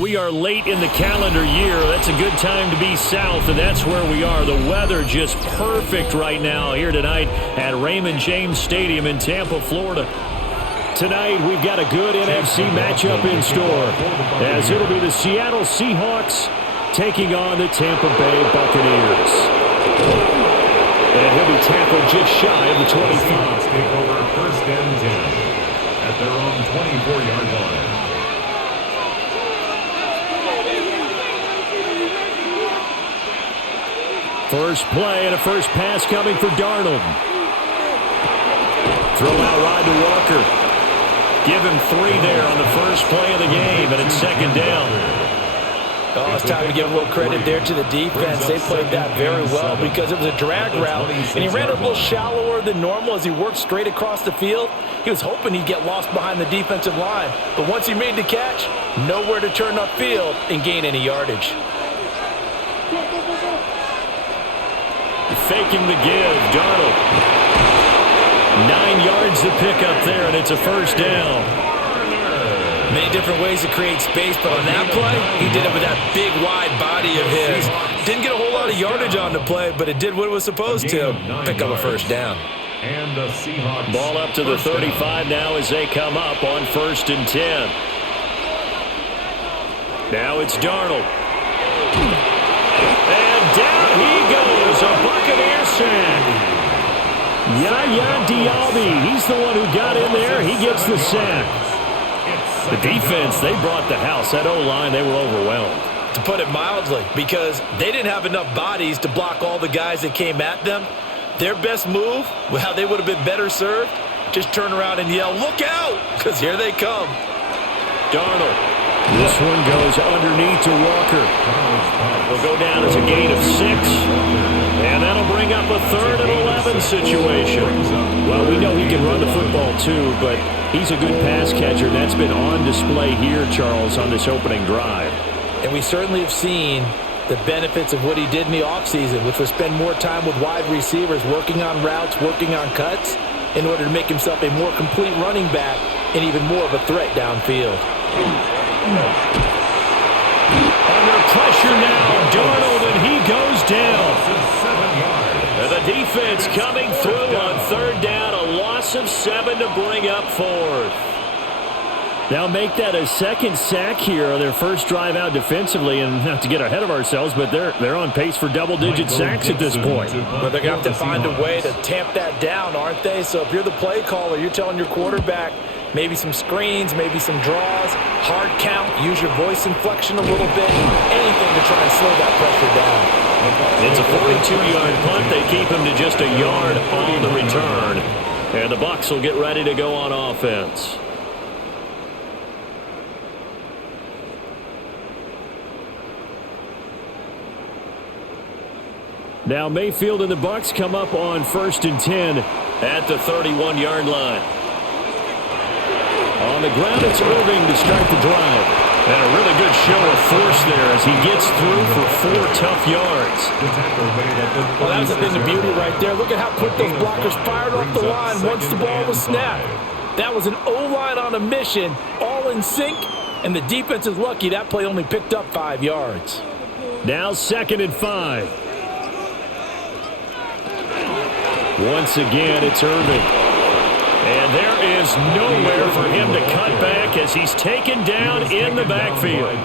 We are late in the calendar year. That's a good time to be south, and that's where we are. The weather just perfect right now here tonight at Raymond James Stadium in Tampa, Florida. Tonight, we've got a good NFC matchup in store, as it'll be the Seattle Seahawks taking on the Tampa Bay Buccaneers. And he'll be tackled just shy of the 25. Take over first and 10 at their own 24-yard line. First play and a first pass coming for Darnold. Throw out wide to Walker. Give him 3 there on the first play of the game, and it's second down. Oh, it's time to give a little credit there to the defense. They played that very well because it was a drag route, and he ran a little shallower than normal as he worked straight across the field. He was hoping he'd get lost behind the defensive line, but once he made the catch, nowhere to turn upfield and gain any yardage. Faking the give, Darnold. 9 yards to pick up there, and it's a first down. Many different ways to create space, but on that play, he did it with that big, wide body of his. Didn't get a whole lot of yardage on the play, but it did what it was supposed to, pick up a first down. And the Seahawks ball up to the 35 now as they come up on first and 10. Now it's Darnold. And down he goes, a Buccaneer sack. Yaya Diaby, he's the one who got in there. He gets the sack. The defense, they brought the house. That O-line, they were overwhelmed. To put it mildly, because they didn't have enough bodies to block all the guys that came at them. Their best move, how they would have been better served, just turn around and yell, "Look out!" because here they come. Darnold. This one goes underneath to Walker. Will go down as a gain of 6. And that'll bring up a 3rd and 11 situation. Well, we know he can run the football too, but he's a good pass catcher. That's been on display here, Charles, on this opening drive. And we certainly have seen the benefits of what he did in the offseason, which was spend more time with wide receivers, working on routes, working on cuts, in order to make himself a more complete running back and even more of a threat downfield. Under pressure now, Darnold, and he goes down. And the defense coming through on 3rd down, a loss of 7 to bring up 4th. Now make that a second sack here on their first drive out defensively, and not to get ahead of ourselves, but they're on pace for double-digit sacks at this point. Well, they're going to have to find a way to tamp that down, aren't they? So if you're the play caller, you're telling your quarterback, maybe some screens, maybe some draws, hard count, use your voice inflection a little bit, anything to try and slow that pressure down. It's a 42-yard punt. They keep him to just a yard on the return. And the Bucs will get ready to go on offense. Now Mayfield and the Bucs come up on first and 10 at the 31-yard line. On the ground, it's Irving to start the drive. And a really good show of force there as he gets through for 4 tough yards. Well, that's the thing of beauty right there. Look at how quick those blockers fired off the line once the ball was snapped. That was an O-line on a mission, all in sync, and the defense is lucky that play only picked up 5 yards. Now 2nd and 5. Once again, it's Irving. And there is nowhere for him to cut back as he's taken down in the backfield.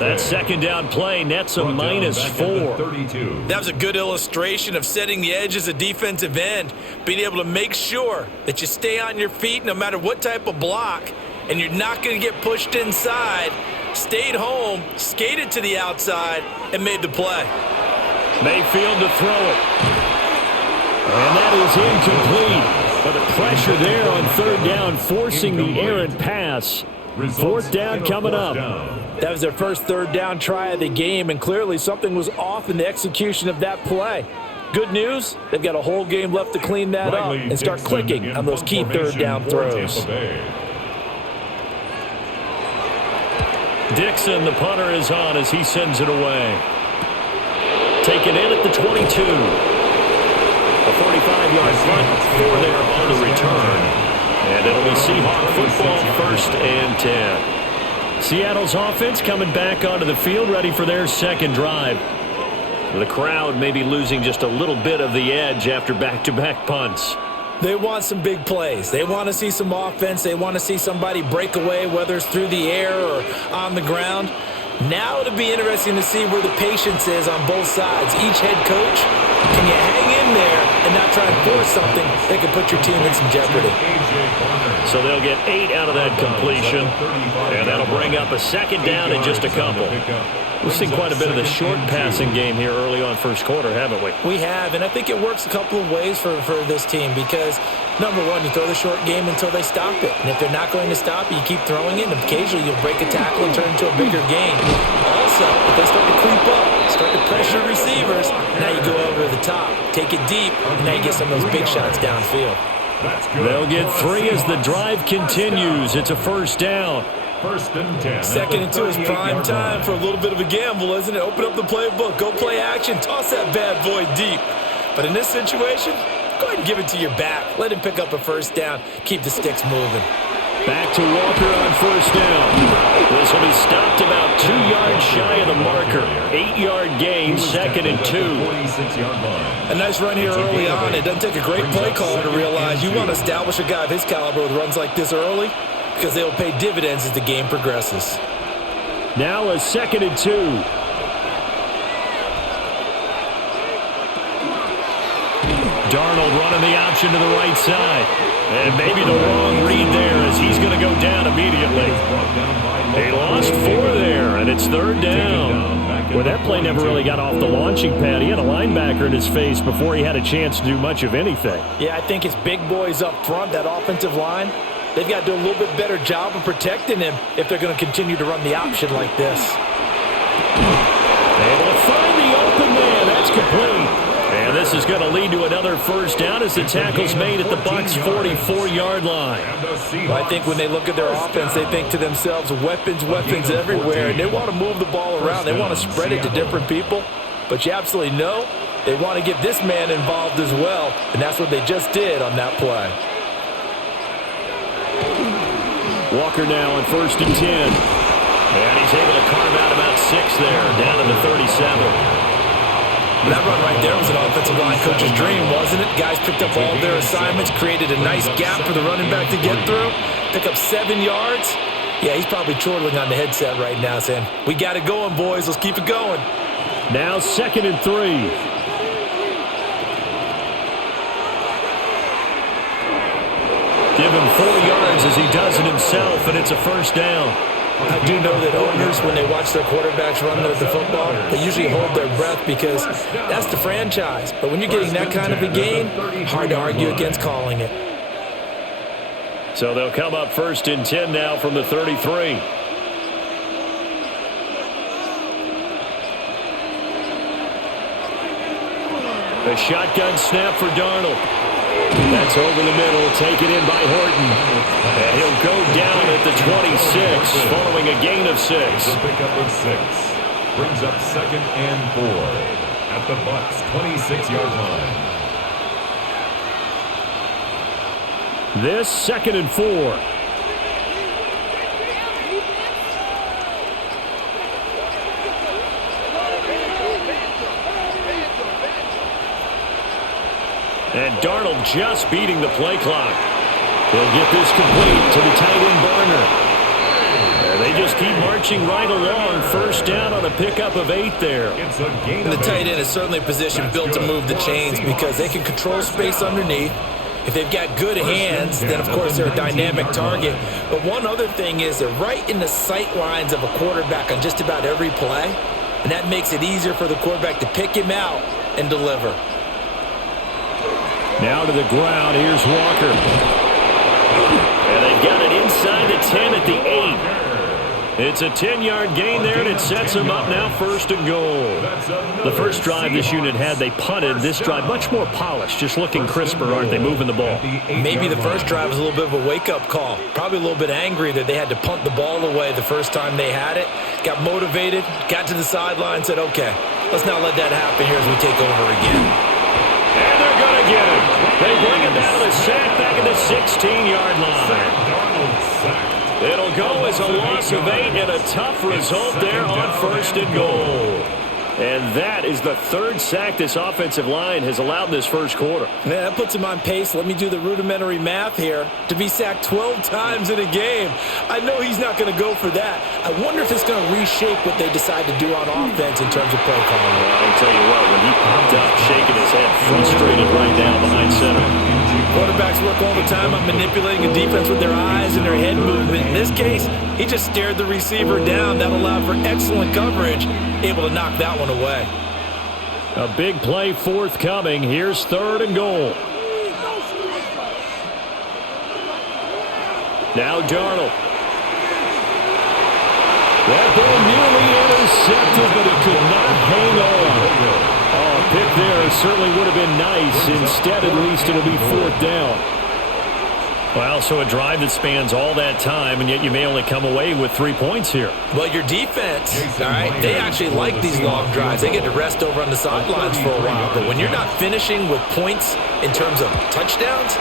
That second down play nets a -4. That was a good illustration of setting the edge as a defensive end, being able to make sure that you stay on your feet no matter what type of block, and you're not going to get pushed inside. Stayed home, skated to the outside, and made the play. Mayfield to throw it. And that is incomplete. But the pressure there on 3rd down, forcing the errant pass. 4th down coming up. That was their first 3rd down try of the game, and clearly something was off in the execution of that play. Good news, they've got a whole game left to clean that up and start clicking on those key 3rd down throws. Dixon, the punter, is on as he sends it away. Taken in at the 22. A 45-yard punt, 4 there on the return. And it'll be Seahawk football, 1st and 10. Seattle's offense coming back onto the field, ready for their second drive. The crowd may be losing just a little bit of the edge after back-to-back punts. They want some big plays. They want to see some offense. They want to see somebody break away, whether it's through the air or on the ground. Now it'll be interesting to see where the patience is on both sides. Each head coach, can you hang in there and not try and force something that could put your team in some jeopardy? So they'll get 8 out of that completion, and that'll bring up a second down in just a couple. We've seen quite a bit of the short passing game here early on first quarter, haven't we? We have, and I think it works a couple of ways for this team because, number one, you throw the short game until they stop it. And if they're not going to stop it, you keep throwing it, and occasionally you'll break a tackle and turn it into a bigger gain. Also, if they start to creep up, start to pressure receivers, now you go over the top, take it deep, and now you get some of those big shots downfield. They'll get 3 as the drive continues. It's a first down. First and 10. Second and 2 is prime time for a little bit of a gamble, isn't it? Open up the playbook, go play action, toss that bad boy deep. But in this situation, go ahead and give it to your back. Let him pick up a first down. Keep the sticks moving. Back to Walker on first down. This will be stopped about 2 yards shy of the marker. 8-yard gain, second and 2. A nice run here early on. It doesn't take a great play caller to realize you want to establish a guy of his caliber with runs like this early because they will pay dividends as the game progresses. Now a second and 2. Darnold running the option to the right side. And maybe the wrong read there as he's going to go down immediately. They lost 4 there, and it's third down. Well, that play never really got off the launching pad. He had a linebacker in his face before he had a chance to do much of anything. Yeah, I think it's big boys up front, that offensive line. They've got to do a little bit better job of protecting him if they're going to continue to run the option like this. Able to find the open man. That's complete. And this is going to lead to another first down as the tackle's made at the Bucs' 44-yard line. Well, I think when they look at their offense, they think to themselves, weapons, weapons everywhere. And they want to move the ball around. They want to spread it to different people. But you absolutely know they want to get this man involved as well. And that's what they just did on that play. Walker now on first and 10. And he's able to carve out about 6 there, down to the 37. That run right there was an offensive line coach's dream, wasn't it? Guys picked up all their assignments, created a nice gap for the running back to get through, pick up 7 yards. Yeah, he's probably chortling on the headset right now saying, we got it going, boys. Let's keep it going. Now second and 3. Give him 4 yards as he does it himself, and it's a first down. I do know that owners, when they watch their quarterbacks run the football, they usually hold their breath because that's the franchise. But when you're getting that kind of a gain, hard to argue against calling it. So they'll come up first and 10 now from the 33. A shotgun snap for Darnold. That's over the middle, taken in by Horton. And he'll go down at the 26, following a gain of 6. The pickup of 6 brings up second and 4 at the Bucs' 26-yard line. This second and 4. And Darnold just beating the play clock. He'll get this complete to the tight end Barner. And they just keep marching right along. First down on a pickup of 8 there. And the tight end is certainly a position built to move the chains because they can control space underneath. If they've got good hands, then of course they're a dynamic target. But one other thing is they're right in the sight lines of a quarterback on just about every play. And that makes it easier for the quarterback to pick him out and deliver. Now to the ground, here's Walker. And they've got it inside the 10 at the 8. It's a 10-yard gain there, and it sets them up now first and goal. The first drive this unit had, they punted. This drive, much more polished, just looking crisper, aren't they, moving the ball? Maybe the first drive was a little bit of a wake-up call. Probably a little bit angry that they had to punt the ball away the first time they had it. Got motivated, got to the sideline, said, okay, let's not let that happen here as we take over again. And they're going to get him. They bring him down to sack back at the 16-yard line. It'll go as a loss of 8 and a tough result there on 1st and goal. And that is the 3rd sack this offensive line has allowed this first quarter. Man, that puts him on pace. Let me do the rudimentary math here. To be sacked 12 times in a game. I know he's not going to go for that. I wonder if it's going to reshape what they decide to do on offense in terms of play calling. Well, I can tell you what, when he popped up, shaking his head, frustrated right now behind center. Quarterbacks work all the time on manipulating a defense with their eyes and their head movement. In this case, he just stared the receiver down. That allowed for excellent coverage, able to knock that one away. A big play forthcoming. Here's 3rd and goal. Now Darnold. That ball nearly intercepted, but it could not hang on. Oh, a pick there certainly would have been nice. Instead, at least, it'll be 4th down. Well, so a drive that spans all that time, and yet you may only come away with 3 points here. Well, your defense, all right, they actually like these long drives. They get to rest over on the sidelines for a while. But when you're not finishing with points in terms of touchdowns,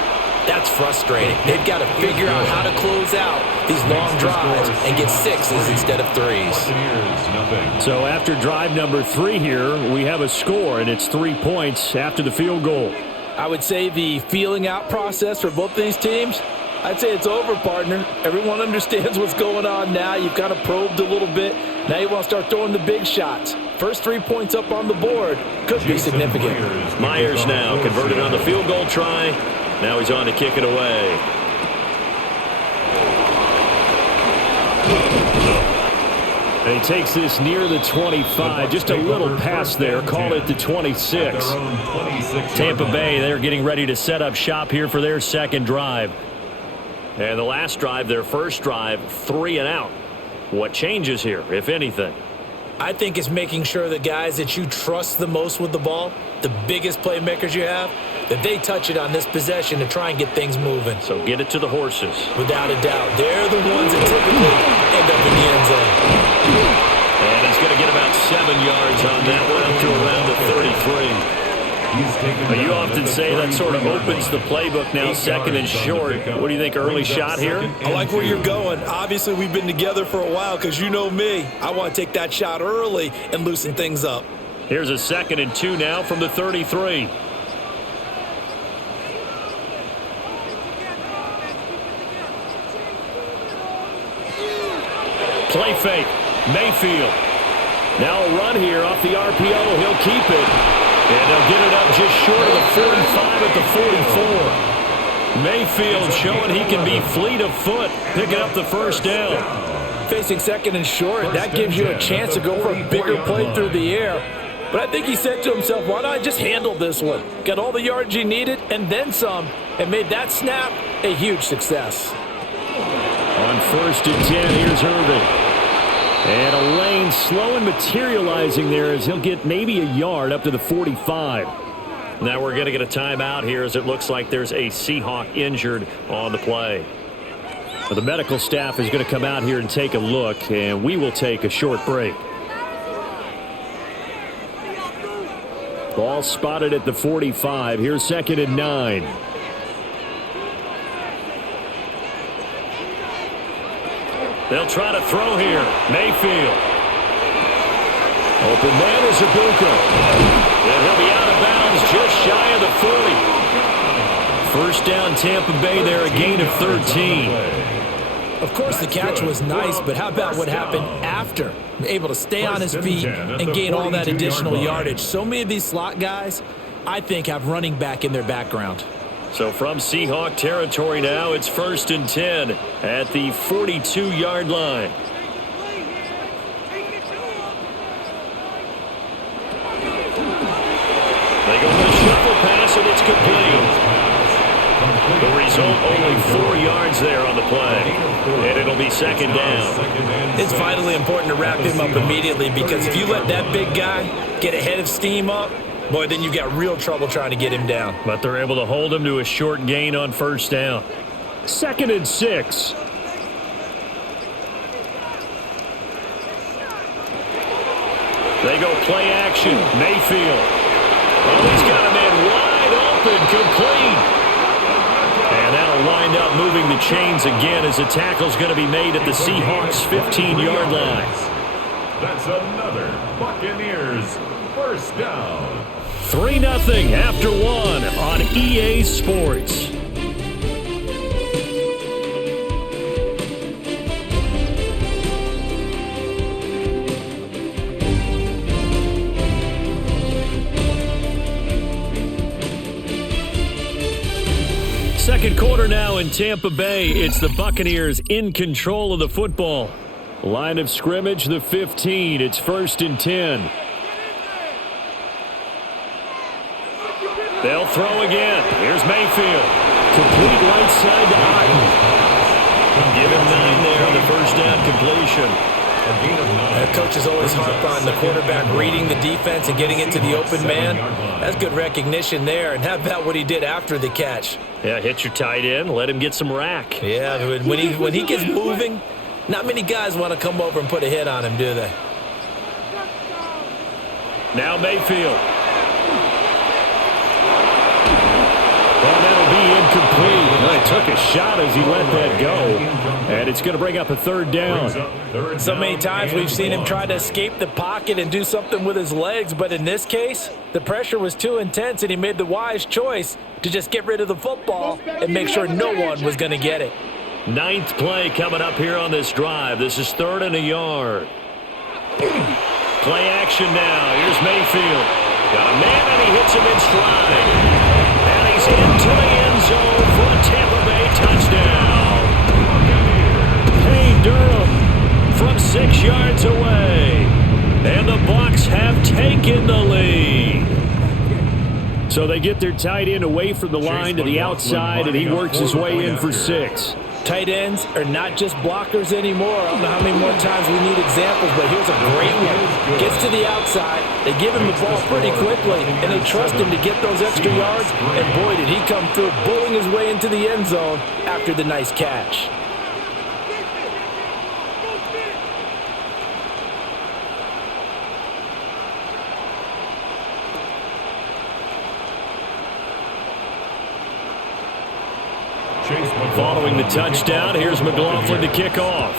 that's frustrating. They've got to figure out how to close out these long drives and get 6s instead of 3s. So after drive number 3 here, we have a score, and it's 3 points after the field goal. I would say the feeling out process for both these teams, I'd say it's over, partner. Everyone understands what's going on now. You've kind of probed a little bit. Now you want to start throwing the big shots. First 3 points up on the board could be significant. Myers now converted on the field goal try. Now he's on to kick it away. And he takes this near the 25. Just a little pass there. Call it the 26. Tampa Bay, they're getting ready to set up shop here for their 2nd drive. And the last drive, their first drive, 3 and out. What changes here, if anything? I think it's making sure the guys that you trust the most with the ball, the biggest playmakers you have, that they touch it on this possession to try and get things moving. So get it to the horses. Without a doubt. They're the ones that typically end up in the end zone. And he's going to get about 7 yards on that one up to around the 33. You often say that sort of opens the playbook now, 2nd and short. What do you think, early shot here? I like where you're going. Obviously, we've been together for a while because you know me. I want to take that shot early and loosen things up. Here's a 2nd and 2 now from the 33. Play fake. Mayfield. Now a run here off the RPO. He'll keep it. And they'll get it up just short of the 45 at the 44. Mayfield showing he can be fleet of foot, picking up the first down. Facing 2nd and short, that gives you a chance to go for a bigger play through the air. But I think he said to himself, why not I just handle this one? Got all the yards he needed and then some, and made that snap a huge success. On 1st and 10, here's Irvin. And a lane slow and materializing there as he'll get maybe a yard up to the 45. Now we're going to get a timeout here as it looks like there's a Seahawk injured on the play. Well, the medical staff is going to come out here and take a look, and we will take a short break. Ball spotted at the 45. Here's 2nd and 9. They'll try to throw here. Mayfield. Open man is Ibuka. And he'll be out of bounds just shy of the 40. First down Tampa Bay there, a gain of 13. Of course, the catch was nice, but how about what happened after? Able to stay on his feet and gain all that additional yardage. So many of these slot guys, I think, have running back in their background. So from Seahawk territory now, it's 1st and 10 at the 42-yard line. They go with a shuffle pass, and it's complete. The result, only 4 yards there on the play. And it'll be 2nd down. It's vitally important to wrap him up immediately because if you let that big guy get ahead of steam up, boy, then you've got real trouble trying to get him down. But they're able to hold him to a short gain on 1st down. 2nd and 6. They go play action. Mayfield. Oh, he's got a man wide open, complete. And that'll they'll wind up moving the chains again as the tackle's going to be made at the Seahawks' 15-yard line. That's another Buccaneers first down. 3-0 after one on EA Sports. Second quarter now in Tampa Bay. It's the Buccaneers in control of the football. Line of scrimmage, the 15. It's 1st and 10. They'll throw again. Here's Mayfield. Complete right side to Otten. Give him 9 there on the first down completion. Coaches always harp on the quarterback reading the defense and getting it to the open man. That's good recognition there. And how about what he did after the catch? Yeah, hit your tight end. Let him get some rack. Yeah, when he gets moving, not many guys want to come over and put a hit on him, do they? Now Mayfield. Well, that'll be incomplete. Well, he took a shot as he let that go. And it's going to bring up a 3rd down. So many times we've seen him try to escape the pocket and do something with his legs, but in this case, the pressure was too intense and he made the wise choice to just get rid of the football and make sure no one was going to get it. 9th play coming up here on this drive. This is 3rd and a yard. Play action now. Here's Mayfield. Got a man and he hits him in stride. And he's into the end zone for a Tampa Bay touchdown. Payne Durham from 6 yards away. And the Bucs have taken the lead. So they get their tight end away from the line to the outside, and he works his way in for 6. Tight ends are not just blockers anymore. I don't know how many more times we need examples, but here's a great one. Gets to the outside. They give him the ball pretty quickly, and they trust him to get those extra yards. And boy, did he come through, bulling his way into the end zone after the nice catch. Following the touchdown, here's McLaughlin to kick off.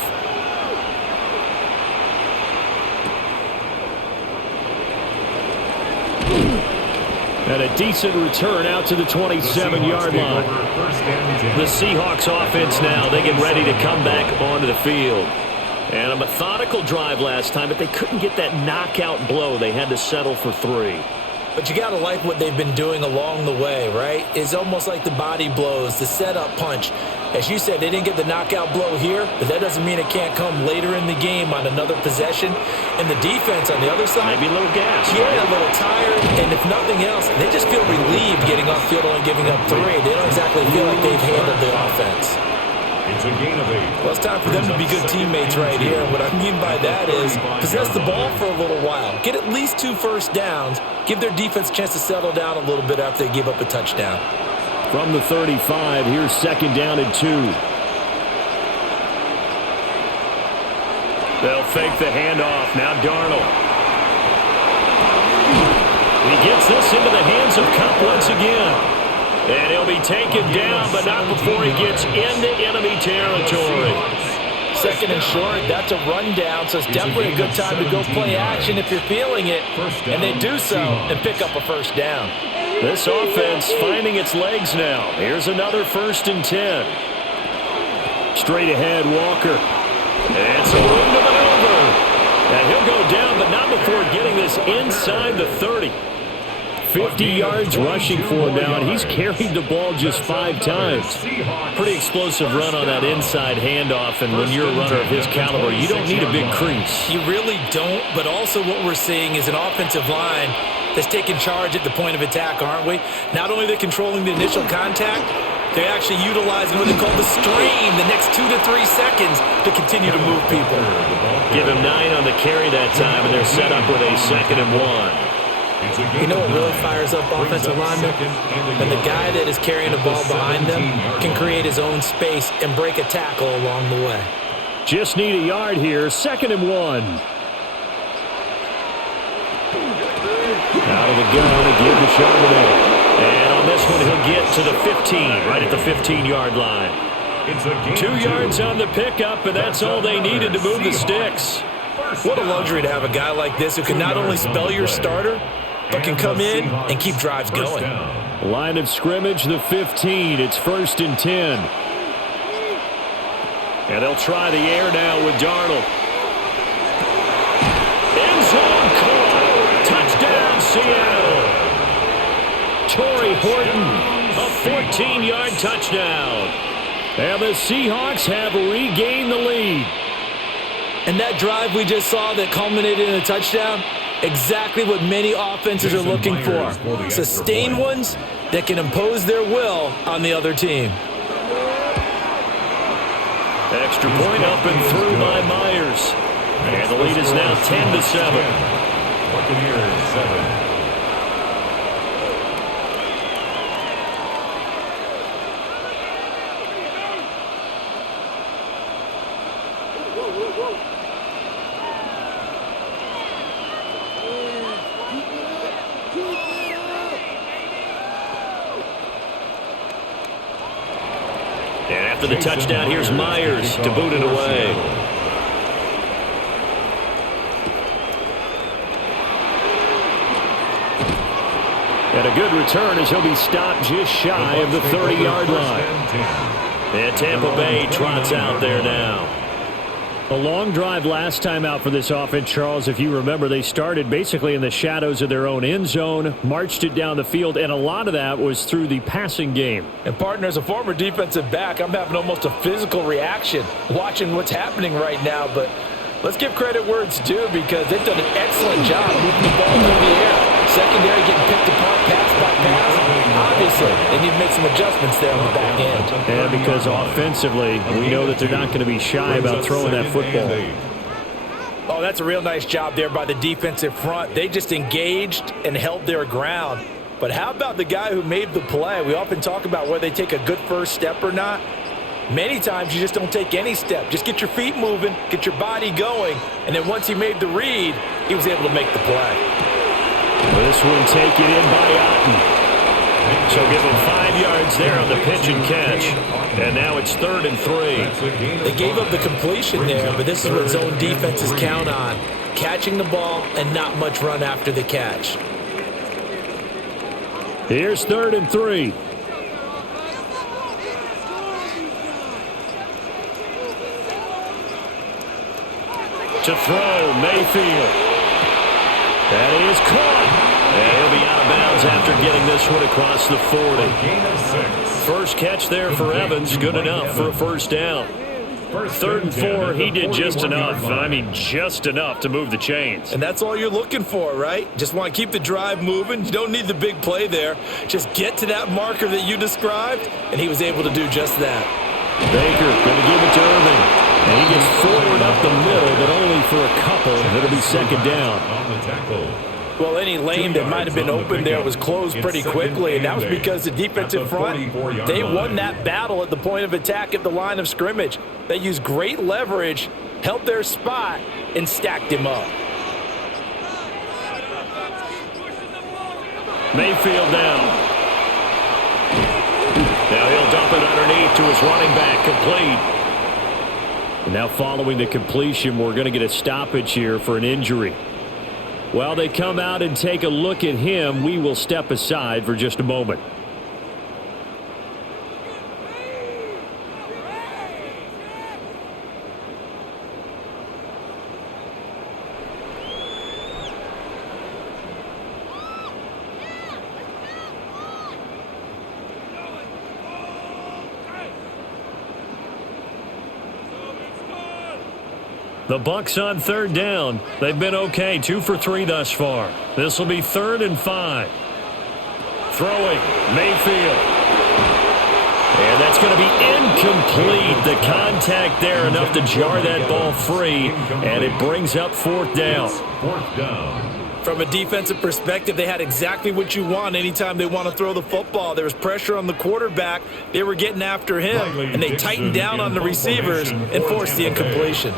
And a decent return out to the 27-yard line. The Seahawks offense now, they get ready to come back onto the field. And a methodical drive last time, but they couldn't get that knockout blow. They had to settle for 3. But you got to like what they've been doing along the way, right? It's almost like the body blows, the setup punch. As you said, they didn't get the knockout blow here, but that doesn't mean it can't come later in the game on another possession. And the defense on the other side, maybe a little gas. Yeah, a little tired. And if nothing else, they just feel relieved getting off field and giving up 3. They don't exactly feel like they've handled the offense. It's a gain of 8. Well, it's time for them to be good teammates right here. What I mean by that is possess the ball for a little while. Get at least 2 first downs. Give their defense a chance to settle down a little bit after they give up a touchdown. From the 35, here's 2nd down and 2. They'll fake the handoff. Now Darnold. He gets this into the hands of Cup once again. And he'll be taken down, but not before he gets into enemy territory. 2nd and short, that's a rundown, so it's definitely a good time to go play action if you're feeling it. And they do so and pick up a first down. This offense finding its legs now. Here's another 1st and 10. Straight ahead, Walker. And it's a wing to maneuver. And he'll go down, but not before getting this inside the 30. 50 yards rushing for him now, and he's carried the ball just 5 times. Pretty explosive run on that inside handoff, and when you're a runner of his caliber, you don't need a big crease. You really don't, but also what we're seeing is an offensive line that's taking charge at the point of attack, aren't we? Not only are they controlling the initial contact, they're actually utilizing what they call the strain, the next 2 to 3 seconds to continue to move people. Give him 9 on the carry that time, and they're set up with a 2nd and 1. You know what really fires up offensive linemen? When the guy that is carrying the ball behind them can create his own space and break a tackle along the way. Just need a yard here. 2nd and 1. Out of the gun, again to Charbonnet. And on this one he'll get to the 15, right at the 15-yard line. 2 yards on the pickup, and that's all they needed to move the sticks. What a luxury to have a guy like this who can not only spell your starter, but can come in and keep drives going. Line of scrimmage, the 15. It's 1st and 10. And they'll try the air now with Darnold. End zone call. Touchdown, Seattle. Torrey Horton, a 14-yard touchdown. And the Seahawks have regained the lead. And that drive we just saw that culminated in a touchdown, exactly what many offenses are looking for. Sustained ones that can impose their will on the other team. Extra point up and through by Myers. And the lead is now 10-7. Buccaneers 7. And after the touchdown, here's Myers to boot it away. And a good return as he'll be stopped just shy of the 30-yard line. And Tampa Bay trots out there now. A long drive last time out for this offense, Charles. If you remember, they started basically in the shadows of their own end zone, marched it down the field, and a lot of that was through the passing game. And partner, as a former defensive back, I'm having almost a physical reaction watching what's happening right now. But let's give credit where it's due because they've done an excellent job moving the ball through the air. Secondary getting picked apart pass by pass. Obviously, they need to make some adjustments there on the back end. And because offensively, we know that they're not going to be shy about throwing that football. Oh, that's a real nice job there by the defensive front. They just engaged and held their ground. But how about the guy who made the play? We often talk about whether they take a good first step or not. Many times you just don't take any step. Just get your feet moving, get your body going, and then once he made the read, he was able to make the play. This one taken in by Otten. So give him 5 yards there on the pitch and catch. And now it's 3rd and 3. They gave up the completion there, but this is what zone defenses count on. Catching the ball and not much run after the catch. Here's 3rd and 3. To throw, Mayfield. That is caught. And he'll be out of bounds after getting this one across the 40. First catch there for Evans, good enough for a first down. 3rd and 4, he did just enough. I mean, just enough to move the chains. And that's all you're looking for, right? Just want to keep the drive moving. You don't need the big play there. Just get to that marker that you described, and he was able to do just that. Baker going to give it to Irving. And he gets forward up the middle, but only for a couple. It'll be 2nd down. On the tackle. Well, any lane that might have been open there was closed pretty quickly, and that was because the defensive front, they won that battle at the point of attack at the line of scrimmage. They used great leverage, held their spot, and stacked him up. Mayfield down. Now he'll dump it underneath to his running back, complete. And now following the completion, we're going to get a stoppage here for an injury. While they come out and take a look at him, we will step aside for just a moment. The Bucs on 3rd down. They've been okay, 2 for 3 thus far. This will be 3rd and 5. Throwing, Mayfield. And that's going to be incomplete. The contact there enough to jar that ball free, and it brings up 4th down. 4th down. From a defensive perspective, they had exactly what you want anytime they want to throw the football. There was pressure on the quarterback. They were getting after him, and they tightened down on the receivers and forced the incompletion.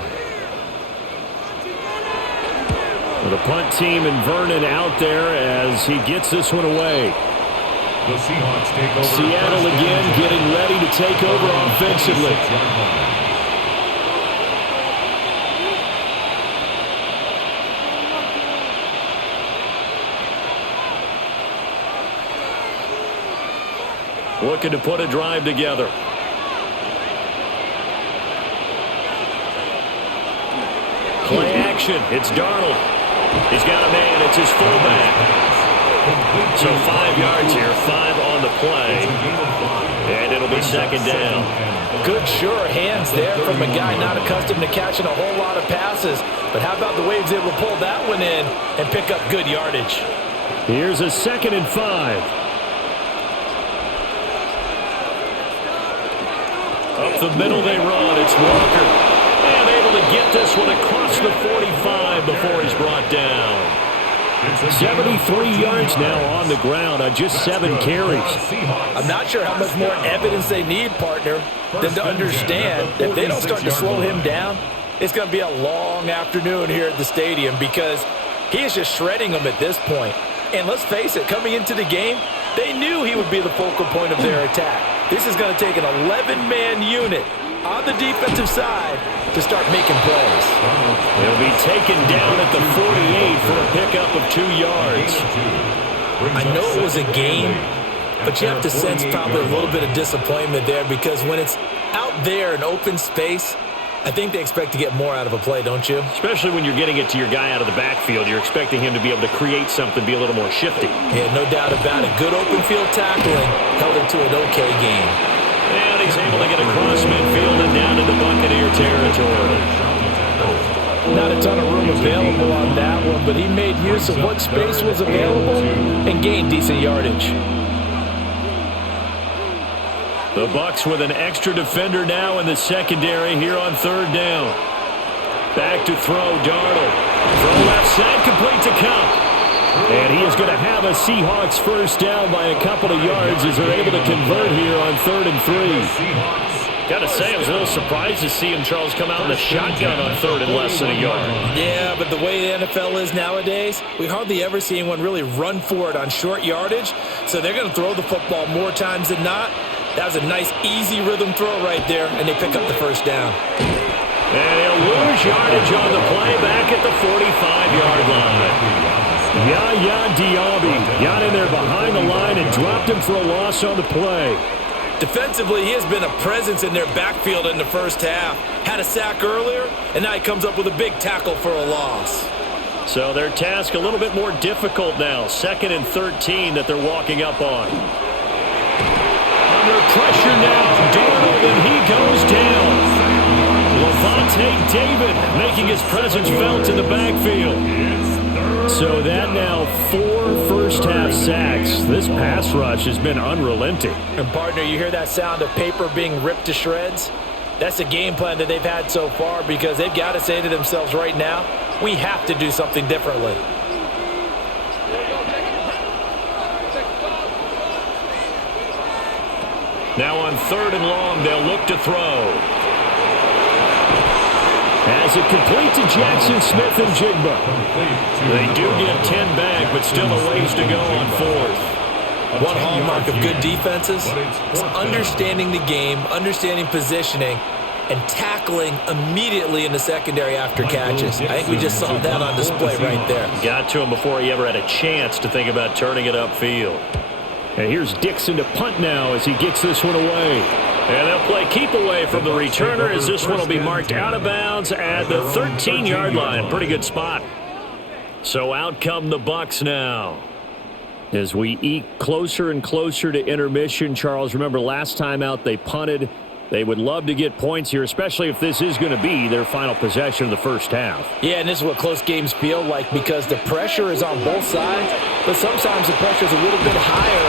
The punt team and Vernon out there as he gets this one away. The Seahawks take over. Seattle again getting ready to take over offensively. Looking to put a drive together. Play action. It's Darnold. He's got a man. It's his fullback. So 5 yards here, 5 on the play. And it'll be second down. Good, sure hands there from a guy not accustomed to catching a whole lot of passes. But how about the way he was able to pull that one in and pick up good yardage? Here's a 2nd and 5. Up the middle they run. It's Walker. And able to get this one across the 45 before he's brought down. 73 yards now on the ground on just 7 carries. I'm not sure how much more evidence they need, partner, than to understand that if they don't start to slow him down, it's going to be a long afternoon here at the stadium because he is just shredding them at this point. And let's face it, coming into the game, they knew he would be the focal point of their attack. This is going to take an 11-man unit on the defensive side to start making plays. He'll be taken down at the 48 for a pickup of 2 yards. I know it was a game, but you have to sense probably a little bit of disappointment there because when it's out there in open space, I think they expect to get more out of a play, don't you? Especially when you're getting it to your guy out of the backfield. You're expecting him to be able to create something, be a little more shifty. Yeah, no doubt about it. Good open field tackling held it to an okay game. And he's able to get across midfield and down into Buccaneer territory. Not a ton of room available on that one, but he made use of what space was available and gained decent yardage. The Bucs with an extra defender now in the secondary here on 3rd down. Back to throw, Darnold. Throw left side, complete to Cup. And he is going to have a Seahawks first down by a couple of yards as they're able to convert here on 3rd and 3. Got to say, I was a little surprised to see him, Charles, come out in the shotgun on 3rd and less than a yard. Yeah, but the way the NFL is nowadays, we hardly ever see anyone really run for it on short yardage. So they're going to throw the football more times than not. That was a nice, easy rhythm throw right there, and they pick up the first down. And he'll lose yardage on the play back at the 45-yard line. Yaya Diaby got in there behind the line and dropped him for a loss on the play. Defensively, he has been a presence in their backfield in the first half. Had a sack earlier, and now he comes up with a big tackle for a loss. So their task a little bit more difficult now. 2nd and 13 that they're walking up on. Under pressure now, Darnold, and he goes down. Levante David making his presence felt in the backfield. So that now 4 first-half sacks. This pass rush has been unrelenting. And, partner, you hear that sound of paper being ripped to shreds? That's the game plan that they've had so far because they've got to say to themselves right now, we have to do something differently. Now on 3rd and long, they'll look to throw. As it complete to Jackson Smith and Jigba. They do get 10 back, but still a ways to go on 4th. One hallmark of good defenses is understanding the game, understanding positioning, and tackling immediately in the secondary after catches. I think we just saw that on display right there. Got to him before he ever had a chance to think about turning it upfield. And here's Dixon to punt now as he gets this one away. And they'll play keep away from the returner as this one will be marked out of bounds at the 13-yard line. Pretty good spot. So out come the Bucs now. As we eke closer and closer to intermission, Charles, remember last time out they punted. They would love to get points here, especially if this is going to be their final possession of the first half. Yeah, and this is what close games feel like because the pressure is on both sides, but sometimes the pressure is a little bit higher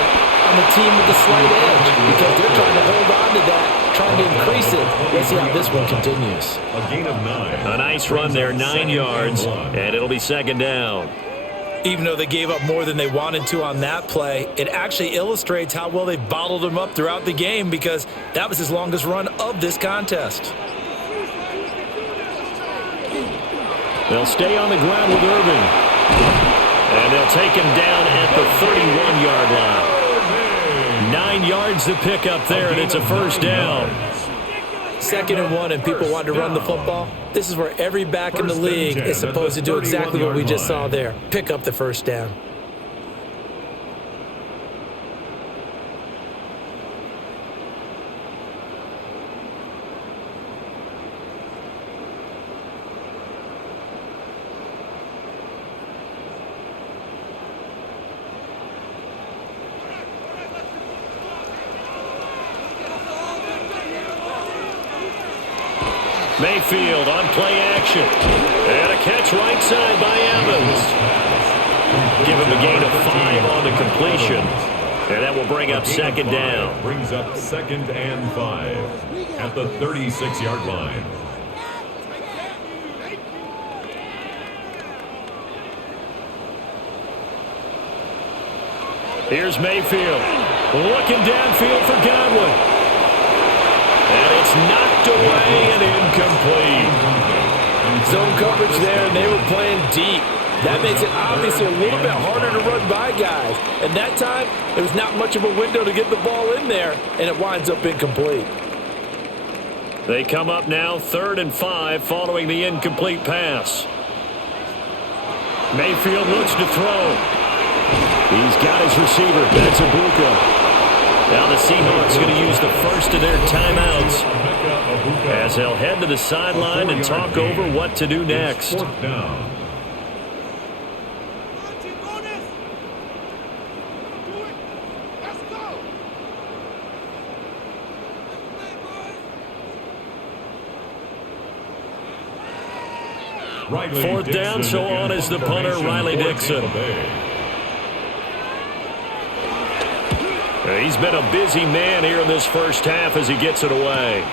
on the team with the slight edge because they're trying to hold on to that, trying to increase it. Let's see how this one continues. A gain of 9. A nice run there, 9 yards, and it'll be 2nd down. Even though they gave up more than they wanted to on that play, it actually illustrates how well they bottled them up throughout the game because that was his longest run of this contest. They'll stay on the ground with Irving. And they'll take him down at the 31-yard line. 9 yards to pick up there, and it's a first down. 2nd and 1, and people want to run the football. This is where every back in the league is supposed to do exactly what we just saw there. Pick up the first down. Mayfield on play action. And a catch right side by Evans. Give him a gain of 5 on the completion. And that will bring up 2nd down. Brings up 2nd and 5 at the 36-yard line. Here's Mayfield. Looking downfield for Godwin. And it's knocked away and incomplete. Zone coverage there, and they were playing deep. That makes it obviously a little bit harder to run by guys. And that time, there was not much of a window to get the ball in there, and it winds up incomplete. They come up now 3rd and 5 following the incomplete pass. Mayfield looks to throw. He's got his receiver. That's Ibuka. Now the Seahawks going to use the first of their timeouts as they'll head to the sideline and talk over what to do next. Fourth down, so on is the punter, Riley Dixon. He's been a busy man here in this first half as he gets it away.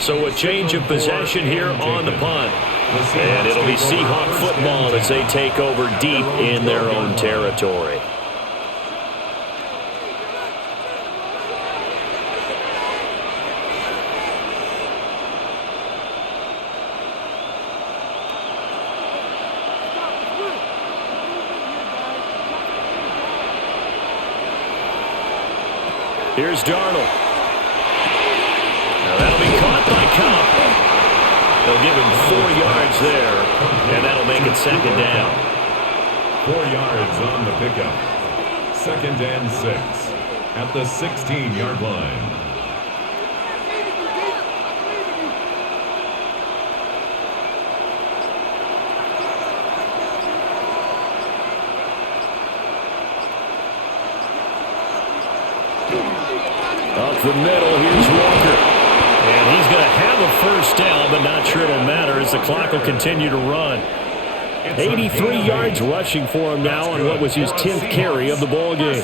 So a change of possession here on the punt. And it'll be Seahawk football as they take over deep in their own territory. Here's Darnold. Now that'll be caught by Cobb. They'll give him 4 yards there, and that'll make it 2nd down. 4 yards on the pickup. 2nd and 6 at the 16-yard line. Up the middle, here's Walker. And he's going to have a first down, but not sure it'll matter as the clock will continue to run. 83 yards rushing for him now on what was his 10th carry of the ball game.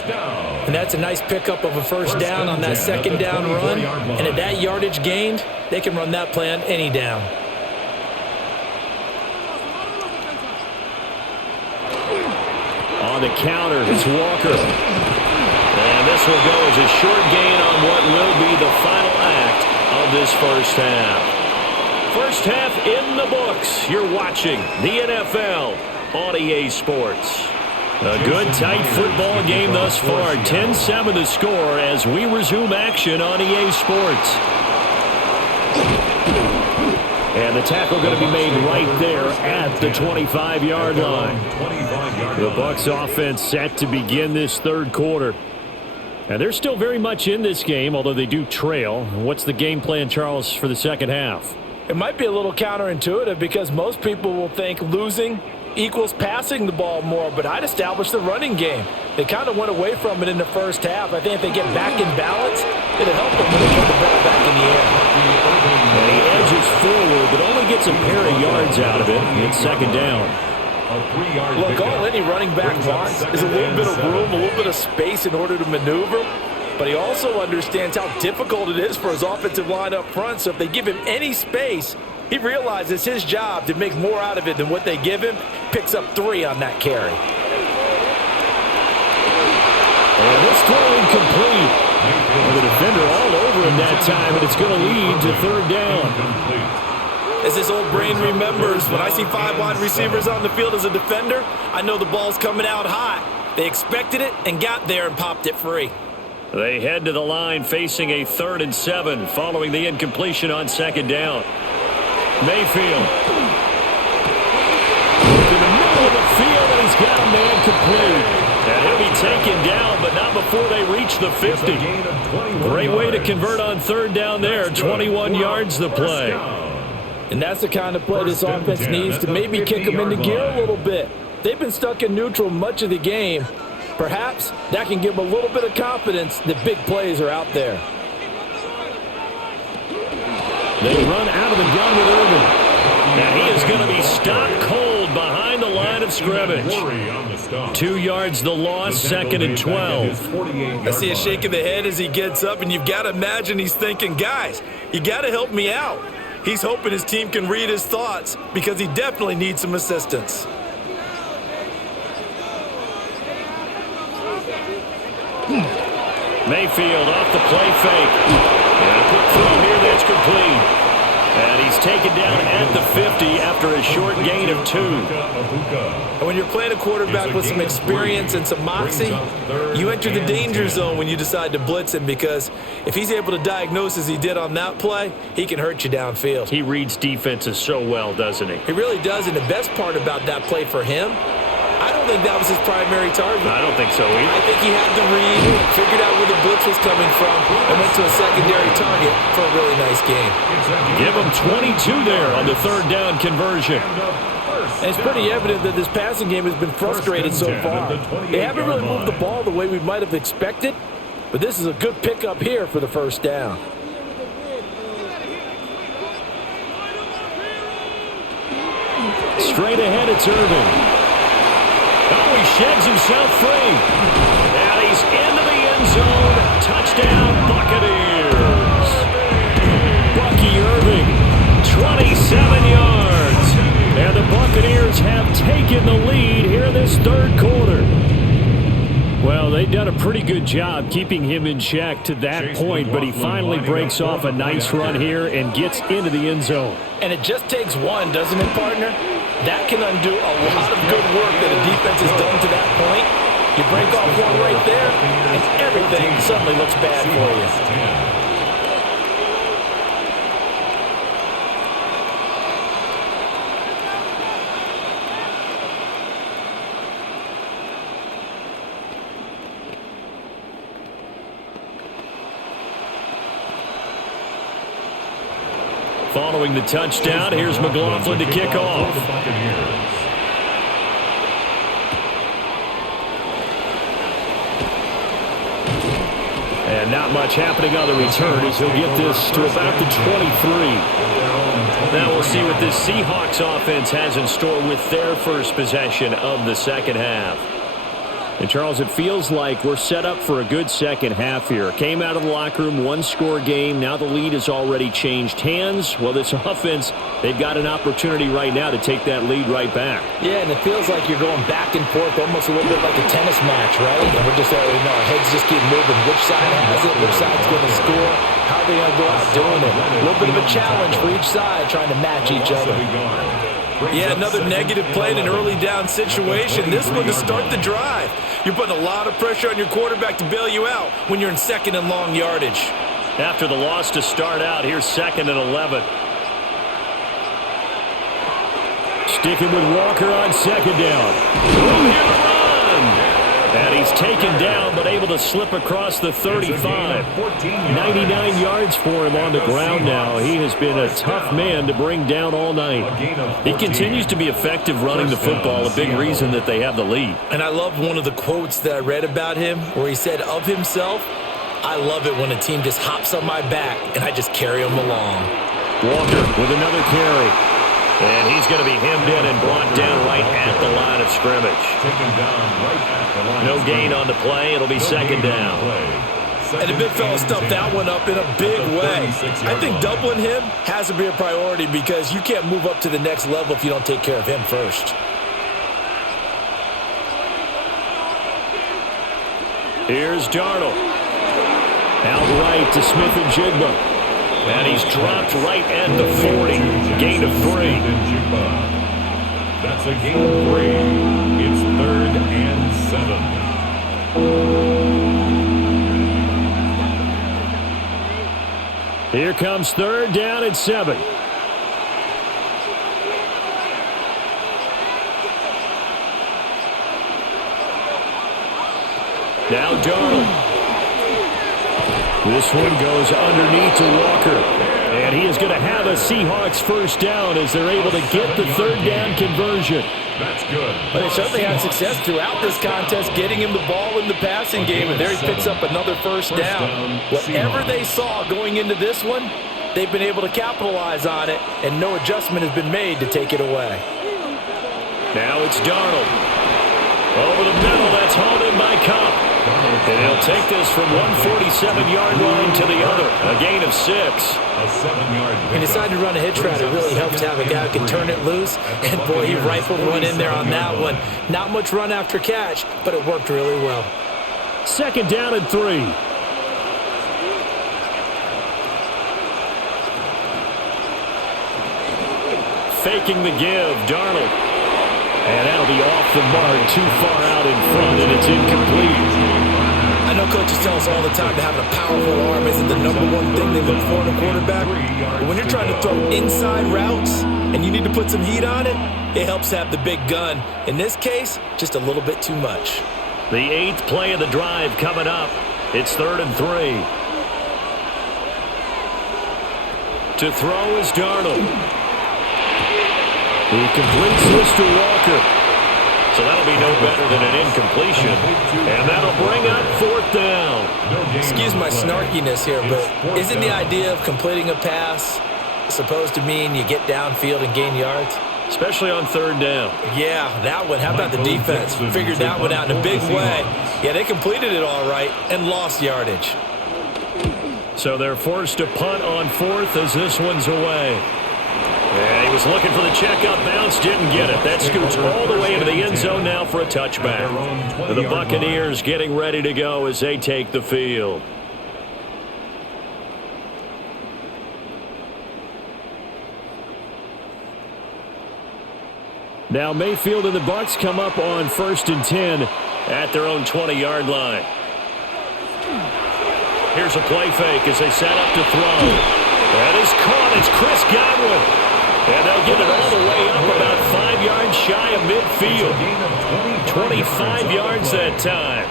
And that's a nice pickup of a first down on that 2nd down run. And at that yardage gained, they can run that play on any down. On the counter, it's Walker. And this will go as a short gain on what will be the final act of this first half. First half in the books. You're watching the NFL on EA Sports. A good, tight football game thus far. 10-7 the score as we resume action on EA Sports. And the tackle going to be made right there at the 25-yard line. The Bucs offense set to begin this 3rd quarter. And they're still very much in this game, although they do trail. What's the game plan, Charles, for the 2nd half? It might be a little counterintuitive because most people will think losing equals passing the ball more, but I'd establish the running game. They kind of went away from it in the first half. I think if they get back in balance, it'll help them when they put the ball back in the air. And he edges forward, but only gets a pair of yards out of it. It's 2nd down. Look, all any running back wants is a little bit of room, a little bit of space in order to maneuver. But he also understands how difficult it is for his offensive line up front. So if they give him any space, he realizes his job to make more out of it than what they give him. Picks up 3 on that carry. And this throw incomplete. The defender all over him that time, and it's going to lead to 3rd down. As this old brain remembers, when I see 5 wide receivers on the field as a defender, I know the ball's coming out hot. They expected it and got there and popped it free. They head to the line facing a 3rd and 7 following the incompletion on 2nd down. Mayfield. To the middle of the field, and he's got a man complete. And he'll be taken down, but not before they reach the 50. Great way to convert on 3rd down there. 21 yards the play. And that's the kind of play this offense needs to maybe kick them into gear a little bit. They've been stuck in neutral much of the game. Perhaps that can give them a little bit of confidence that big plays are out there. They run out of the gun with Irvin. And he is going to be stopped cold behind the line of scrimmage. 2 yards the loss, 2nd and 12. I see a shake of the head as he gets up, and you've got to imagine he's thinking, guys, you got to help me out. He's hoping his team can read his thoughts because he definitely needs some assistance. Mayfield off the play fake. And a quick throw here that's complete. And he's taken down at the 50 after a short gain of 2. And when you're playing a quarterback with some experience and some moxie, you enter the danger zone when you decide to blitz him, because if he's able to diagnose as he did on that play, he can hurt you downfield. He reads defenses so well, doesn't he? He really does, and the best part about that play for him, I don't think that was his primary target. I don't think so either. I think he had to read, figured out where the blitz was coming from, and went to a secondary target for a really nice game. Give him 22 there on the 3rd down conversion. And it's pretty evident that this passing game has been frustrated so far. They haven't really moved the ball the way we might have expected, but this is a good pickup here for the 1st down. Straight ahead, it's Irvin. Oh, he sheds himself free. And he's into the end zone. Touchdown, Buccaneers. Bucky Irving, 27 yards. And the Buccaneers have taken the lead here in this 3rd quarter. Well, they've done a pretty good job keeping him in check to that point, but he finally breaks off a nice run here and gets into the end zone. And it just takes one, doesn't it, partner? That can undo a lot of good work that a defense has done to that point. You break off one right there, and everything suddenly looks bad for you. Following the touchdown, here's McLaughlin to kick off. And not much happening on the return as he'll get this to about the 23. Now we'll see what this Seahawks offense has in store with their first possession of the 2nd half. And, Charles, it feels like we're set up for a good second half here. Came out of the locker room, 1-score game. Now the lead has already changed hands. Well, this offense, they've got an opportunity right now to take that lead right back. Yeah, and it feels like you're going back and forth, almost a little bit like a tennis match, right? And we're just, our heads just keep moving. Which side has it? Which side's going to score? How are they going to go out doing it? A little bit of a challenge for each side, trying to match each other. Yeah, another negative play in an early down situation. This one to start the drive. You're putting a lot of pressure on your quarterback to bail you out when you're in 2nd and long yardage. After the loss to start out, here's 2nd and 11. Sticking with Walker on 2nd down. Room here to run. And he's taken down, but able to slip across the 35. 99 yards for him on the ground now. He has been a tough man to bring down all night. He continues to be effective running the football, a big reason that they have the lead. And I love one of the quotes that I read about him where he said of himself, "I love it when a team just hops on my back and I just carry them along." Walker with another carry. And he's going to be hemmed in and brought down right at the line of scrimmage. No gain on the play. It'll be 2nd down. And the big fella stuffed that one up in a big way. I think doubling him has to be a priority because you can't move up to the next level if you don't take care of him first. Here's Darnold. Out right to Smith-Njigba. And he's dropped right at the 40. Gain of 3. That's a gain of 3. It's 3rd and 7. Here comes third down at 7. Now Darnold. This one goes underneath to Walker. And he is going to have a Seahawks first down as they're able to get the third down conversion. That's good. But they certainly had success throughout this contest, getting him the ball in the passing game, and there he picks up another first down. Whatever they saw going into this one, they've been able to capitalize on it, and no adjustment has been made to take it away. Now it's Darnold. Over the middle, that's hauled in by Cup. And he'll take this from 147-yard line to the other, a gain of 6. A 7-yard. He decided to run a hitch route. It really helps to have a guy who can turn it loose. And, boy, he rifled one in there on that one. Not much run after catch, but it worked really well. Second down and 3. Faking the give, Darnold. And that'll be off the mark, too far out in front, and it's incomplete. I know coaches tell us all the time that having a powerful arm isn't the number one thing they look for in a quarterback. But when you're trying to throw inside routes and you need to put some heat on it, it helps have the big gun. In this case, just a little bit too much. The 8th play of the drive coming up. It's 3rd and 3. To throw is Darnold. He completes this to Walker. So that'll be no better than an incompletion. And that'll bring up 4th down. Excuse my snarkiness here, but isn't the idea of completing a pass supposed to mean you get downfield and gain yards? Especially on 3rd down. Yeah, that one. How about the defense? Figured that one out in a big way. Yeah, they completed it all right and lost yardage. So they're forced to punt on 4th as this one's away. And he was looking for the checkup bounce, didn't get it. That scoots all the way into the end zone now for a touchback. The Buccaneers getting ready to go as they take the field. Now Mayfield and the Bucs come up on 1st and 10 at their own 20-yard line. Here's a play fake as they set up to throw. That is caught. It's Chris Godwin. And they'll get it all the way up about 5 yards shy of midfield. 25 yards that time.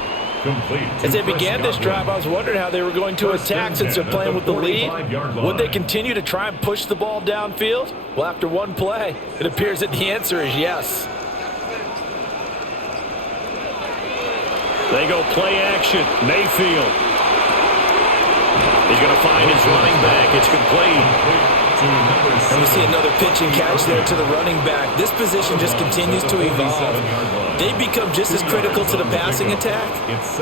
As they began this drive, I was wondering how they were going to attack since they're playing with the lead. Would they continue to try and push the ball downfield? Well, after one play, it appears that the answer is yes. They go play action. Mayfield. He's going to find his running back. It's complete. And we see another pitch and catch there to the running back. This position just continues to evolve. They become just as critical to the passing attack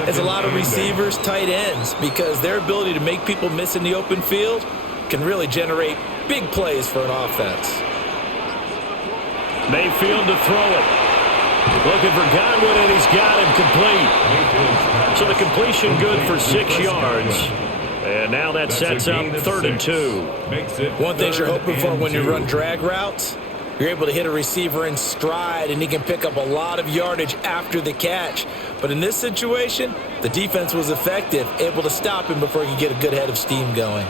as a lot of receivers, tight ends, because their ability to make people miss in the open field can really generate big plays for an offense. Mayfield to throw it. Looking for Godwin, and he's got him complete. So the completion good for 6 yards. And now that sets up 3rd and 2. One thing you're hoping for when you run drag routes, you're able to hit a receiver in stride, and he can pick up a lot of yardage after the catch. But in this situation, the defense was effective, able to stop him before he could get a good head of steam going.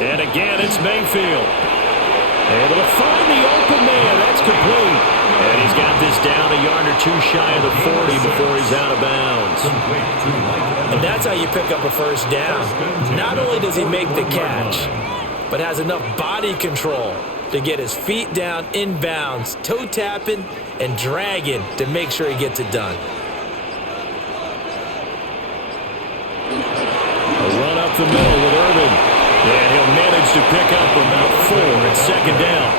And again, it's Mayfield. Able to find the open man. That's complete. And he's got this down a yard or 2 shy of the 40 before he's out of bounds. And that's how you pick up a first down. Not only does he make the catch, but has enough body control to get his feet down inbounds, toe tapping and dragging to make sure he gets it done. A run up the middle with Irvin. And he'll manage to pick up about 4 at 2nd down.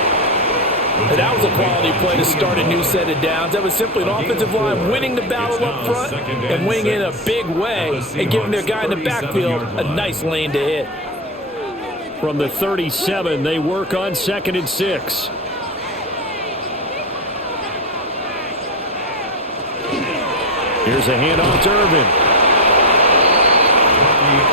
And that was a quality play to start a new set of downs. That was simply an offensive line winning the battle up front and winning in a big way and giving their guy in the backfield a nice lane to hit. From the 37, they work on 2nd and 6. Here's a handoff to Irvin.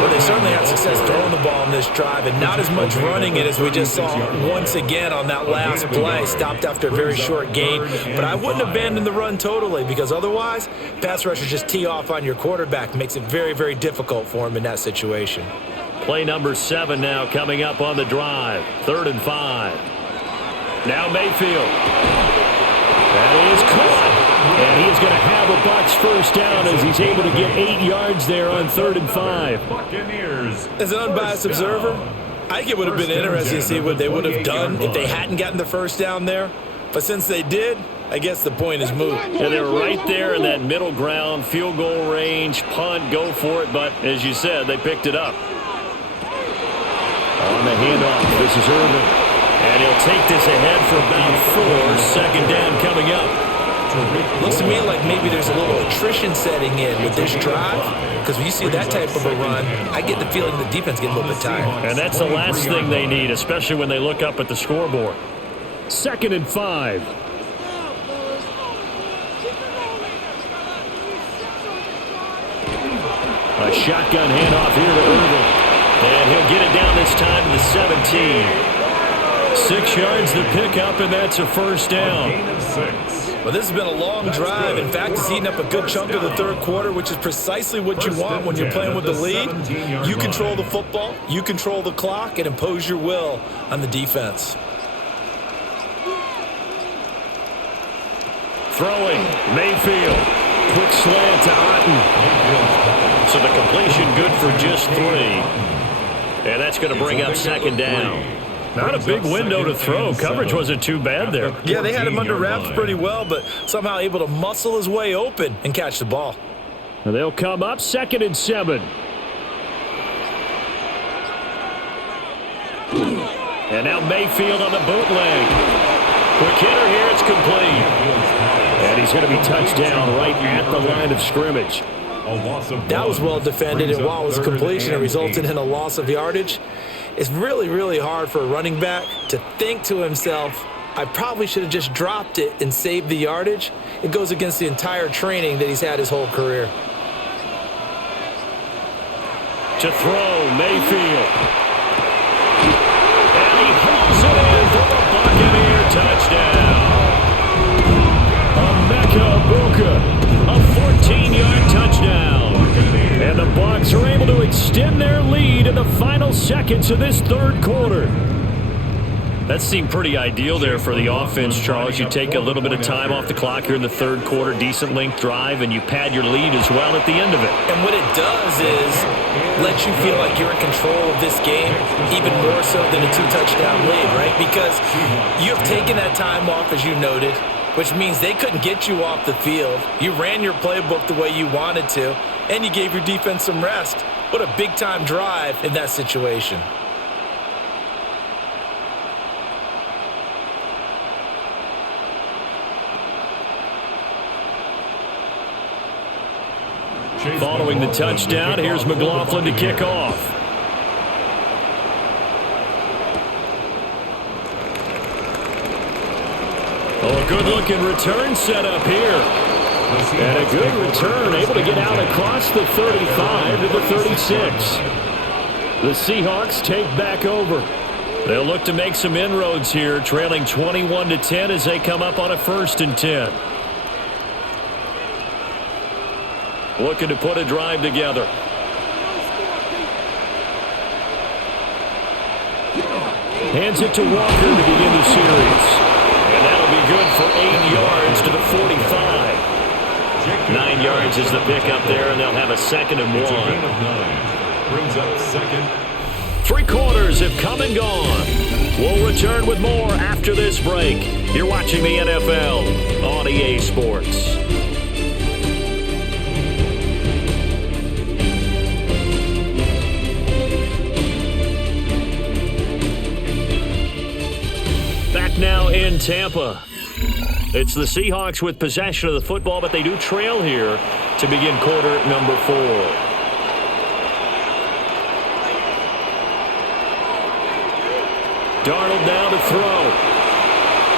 Well, they certainly had success throwing the ball in this drive, and not as much running it as we just saw once again on that last play. Stopped after a very short gain, but I wouldn't abandon the run totally, because otherwise, pass rushers just tee off on your quarterback. Makes it very, very difficult for him in that situation. Play number 7 now coming up on the drive. 3rd and 5. Now Mayfield. That is caught. And he is going to have a Bucs first down as he's able to get 8 yards there on 3rd and 5. Buccaneers. As an unbiased observer, I think it would have been interesting to see what they would have done if they hadn't gotten the first down there. But since they did, I guess the point is moot. Yeah, they were right there in that middle ground, field goal range, punt, go for it. But as you said, they picked it up. On the handoff, this is Irvin. And he'll take this ahead for about 4. 2nd down coming up. Looks to me like maybe there's a little attrition setting in with this drive, because when you see that type of a run, I get the feeling the defense gets a little bit tired. And that's the last thing they need, especially when they look up at the scoreboard. 2nd and 5. A shotgun handoff here to Irvin. And he'll get it down this time to the 17. 6 yards to pick up, and that's a first down. Well, this has been a long drive. In fact, it's eaten up a good chunk of the 3rd quarter, which is precisely what you want when you're playing with the lead. You control the football, you control the clock, and impose your will on the defense. Throwing, Mayfield. Quick slant to Otten. So the completion good for just 3. And that's going to bring up 2nd down. Not a big window to throw. Coverage wasn't too bad there. Yeah, they had him under wraps pretty well, but somehow able to muscle his way open and catch the ball. And they'll come up 2nd and 7. And now Mayfield on the bootleg. Quick hitter here, it's complete. And he's going to be touched down right at the line of scrimmage. That was well defended, and while it was a completion, it resulted in a loss of yardage. It's really, really hard for a running back to think to himself, I probably should have just dropped it and saved the yardage. It goes against the entire training that he's had his whole career. To throw, Mayfield. And he hauls it in for the Buccaneer touchdown. Emeka Egbuka, a 14-yard touchdown. And the Bucs are able to extend their lead in the final seconds of this 3rd quarter. That seemed pretty ideal there for the offense, Charles. You take a little bit of time off the clock here in the 3rd quarter, decent length drive, and you pad your lead as well at the end of it. And what it does is let you feel like you're in control of this game, even more so than a 2-touchdown lead, right? Because you have taken that time off, as you noted, which means they couldn't get you off the field. You ran your playbook the way you wanted to, and you gave your defense some rest. What a big-time drive in that situation. Following the touchdown, here's McLaughlin to kick off. Oh, a good-looking return set up here. And a good return, able to get out across the 35 to the 36. The Seahawks take back over. They'll look to make some inroads here, trailing 21-10 as they come up on a 1st and 10. Looking to put a drive together. Hands it to Walker to begin the series. And that'll be good for 8 yards to the 45. 9 yards is the pickup there, and they'll have a 2nd and 1. Brings up 2nd. 3 quarters have come and gone. We'll return with more after this break. You're watching the NFL on EA Sports. Back now in Tampa. It's the Seahawks with possession of the football, but they do trail here to begin quarter number 4. Darnold now to throw.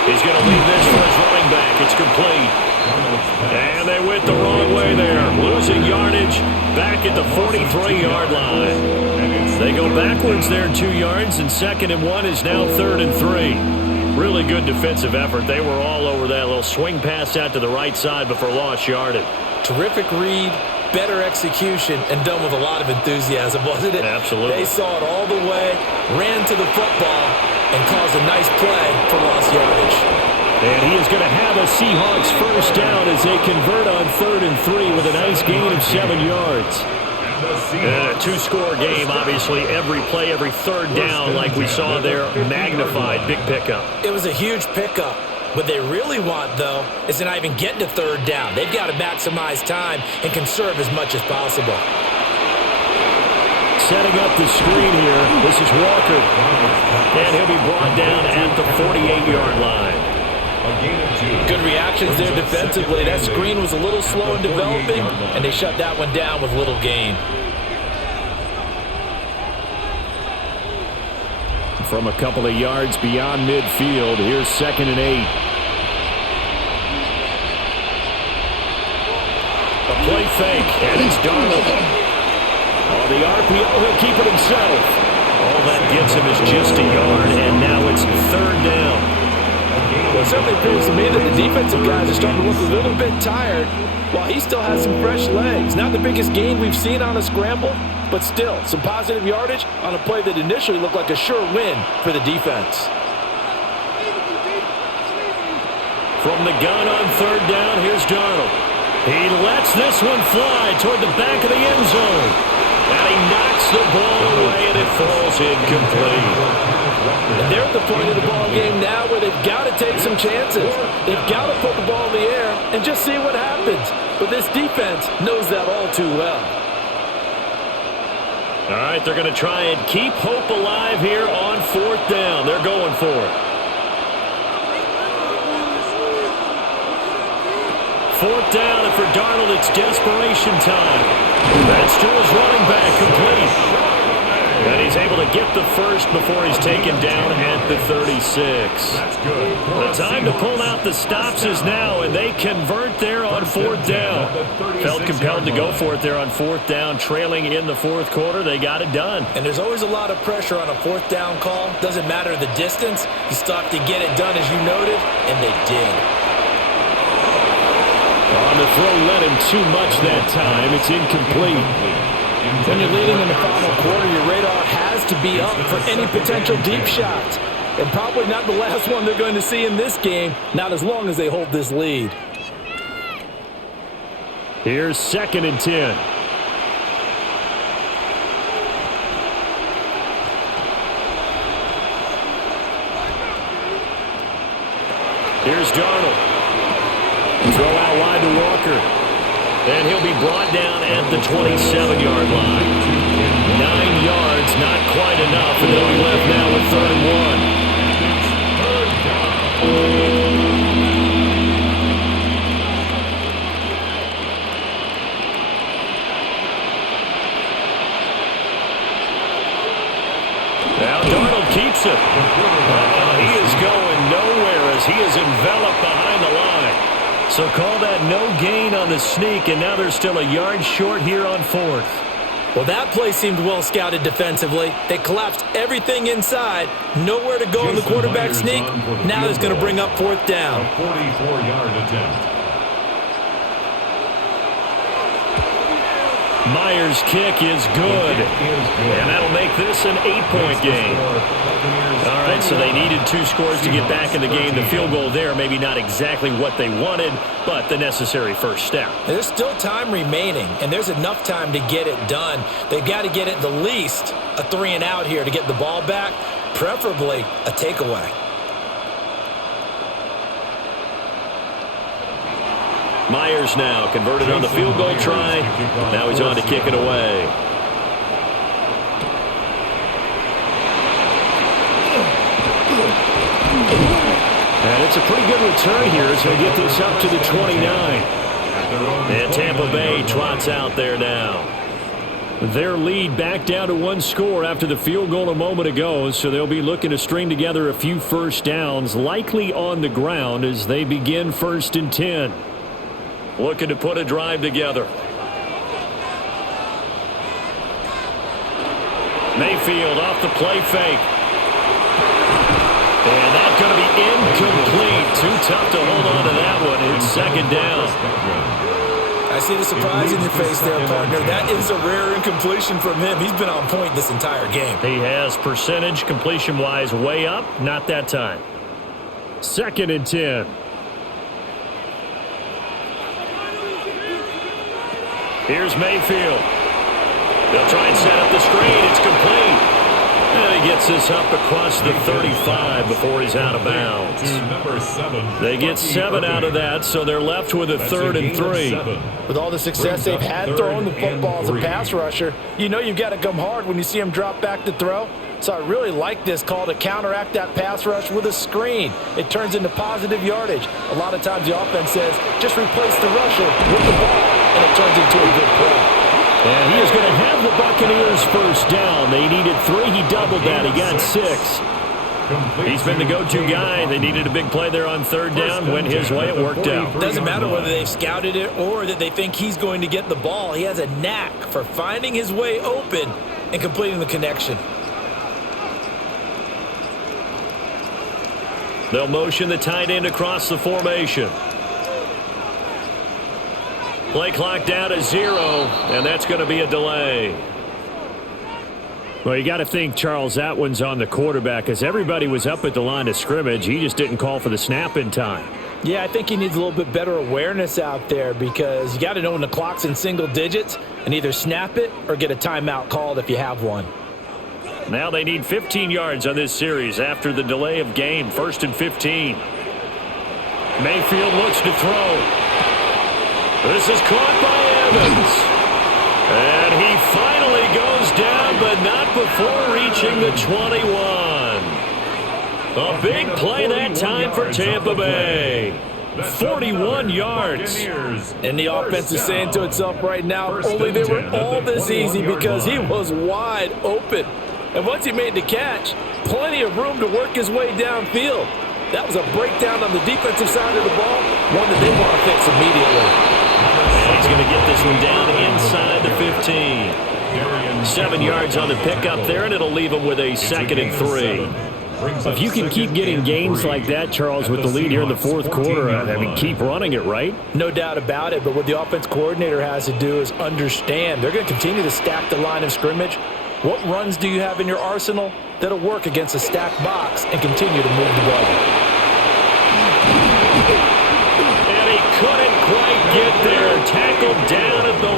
He's going to leave this for his running back. It's complete. And they went the wrong way there. Losing yardage back at the 43-yard line. They go backwards there 2 yards, and 2nd and 1 is now 3rd and 3. Really good defensive effort. They were all over that little swing pass out to the right side before lost yardage. Terrific read, better execution, and done with a lot of enthusiasm, wasn't it? Absolutely. They saw it all the way, ran to the football, and caused a nice play for lost yardage. And he is going to have a Seahawks first down as they convert on 3rd and 3 with a nice gain of 7 yards. A two-score game, obviously. Every play, every third down, like we saw there, magnified. Big pickup. It was a huge pickup. What they really want, though, is to not even get to 3rd down. They've got to maximize time and conserve as much as possible. Setting up the screen here. This is Walker. And he'll be brought down at the 48-yard line. Good reactions there defensively. That screen was a little slow in developing, and they shut that one down with little gain. From a couple of yards beyond midfield, here's 2nd and 8. A play fake, and it's Darnold. On the RPO, he'll keep it himself. All that gets him is just a yard, and now it's 3rd down. Well, it certainly appears to me that the defensive guys are starting to look a little bit tired while he still has some fresh legs. Not the biggest gain we've seen on a scramble, but still some positive yardage on a play that initially looked like a sure win for the defense. From the gun on 3rd down, here's Darnold. He lets this one fly toward the back of the end zone. And he knocks the ball away, and it falls incomplete. And they're at the point of the ball game now where they've got to take some chances. They've got to put the ball in the air and just see what happens. But this defense knows that all too well. All right, they're going to try and keep hope alive here on 4th down. They're going for it. 4th down, and for Darnold, it's desperation time. That's to his running back, complete. And he's able to get the first before he's taken down at the 36. That's good. The time to pull out the stops is now, and they convert there on 4th down. Felt compelled to go for it there on 4th down, trailing in the 4th quarter. They got it done. And there's always a lot of pressure on a 4th down call. Doesn't matter the distance. You stop to get it done, as you noted, and they did. On the throw, led him too much that time. It's incomplete. When you're leading in the final quarter, your radar has to be up for any potential deep shots. And probably not the last one they're going to see in this game, not as long as they hold this lead. Here's 2nd and 10. Here's Darnold. Throw out wide to Walker. And he'll be brought down at the 27-yard line. 9 yards, not quite enough, and they'll be left now with 3rd and 1. Now Darnold keeps it. He is going nowhere as he is enveloped behind the line. So call that no gain on the sneak, and now they're still a yard short here on 4th. Well, that play seemed well scouted defensively. They collapsed everything inside. Nowhere to go in the quarterback sneak. Now it's going to bring up 4th down. A 44-yard attempt. Myers' kick is good. And that'll make this an 8-point game. All right, so they needed 2 scores to get back in the game. The field goal there, maybe not exactly what they wanted, but the necessary first step. There's still time remaining, and there's enough time to get it done. They've got to get at the least a 3-and-out here to get the ball back, preferably a takeaway. Myers now converted on the field goal try. Now he's on to kick it away. And it's a pretty good return here as they get this up to the 29. And Tampa Bay trots out there now. Their lead back down to 1 score after the field goal a moment ago, so they'll be looking to string together a few first downs, likely on the ground as they begin 1st and 10. Looking to put a drive together. Mayfield off the play fake. And that's going to be incomplete. Too tough to hold on to that one. It's 2nd down. I see the surprise in your face there, partner. That is a rare incompletion from him. He's been on point this entire game. He has percentage completion-wise way up. Not that time. 2nd and 10. Here's Mayfield. They'll try and set up the screen. It's complete. And he gets this up across the 35 before he's out of bounds. They get 7 out of that, so they're left with a 3rd and 3. With all the success they've had throwing the football as a pass rusher, you know you've got to come hard when you see him drop back to throw. So I really like this call to counteract that pass rush with a screen. It turns into positive yardage. A lot of times the offense says, just replace the rusher with the ball, and it turns into a good play. And he is going to have the Buccaneers first down. They needed 3. He doubled that. He got 6. He's been the go-to guy. They needed a big play there on 3rd down. Went his way. It worked out. Doesn't matter whether they've scouted it or that they think he's going to get the ball. He has a knack for finding his way open and completing the connection. They'll motion the tight end across the formation. Play clock down to 0, and that's going to be a delay. Well, you got to think, Charles, that one's on the quarterback because everybody was up at the line of scrimmage. He just didn't call for the snap in time. Yeah, I think he needs a little bit better awareness out there because you got to know when the clock's in single digits and either snap it or get a timeout called if you have one. Now they need 15 yards on this series after the delay of game. 1st and 15. Mayfield looks to throw. This is caught by Evans. And he finally goes down, but not before reaching the 21. A big play that time for Tampa Bay. 41 yards. And the offense is saying to itself right now, only they were all this easy because he was wide open. And once he made the catch, plenty of room to work his way downfield. That was a breakdown on the defensive side of the ball, one that they want to fix immediately. And he's going to get this one down inside the 15. 7 yards on the pickup there, and it'll leave him with a 2nd and 3. If you can keep getting gains like that, Charles, with the lead here in the 4th quarter, I mean, keep running it, right? No doubt about it, but what the offense coordinator has to do is understand they're going to continue to stack the line of scrimmage. What runs do you have in your arsenal that'll work against a stacked box and continue to move the ball? And he couldn't quite get there. Tackled down at the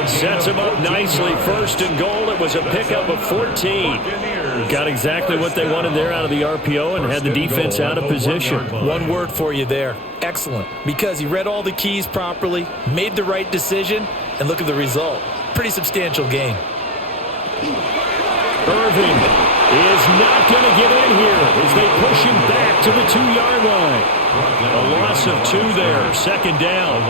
1. Sets him up nicely. 1st and goal. It was a pickup of 14. Got exactly what they wanted there out of the RPO and had the defense out of position. One word for you there. Excellent. Because he read all the keys properly, made the right decision, and look at the result. Pretty substantial game. Irving is not going to get in here as they push him back to the 2-yard line. A loss of 2 there, 2nd down.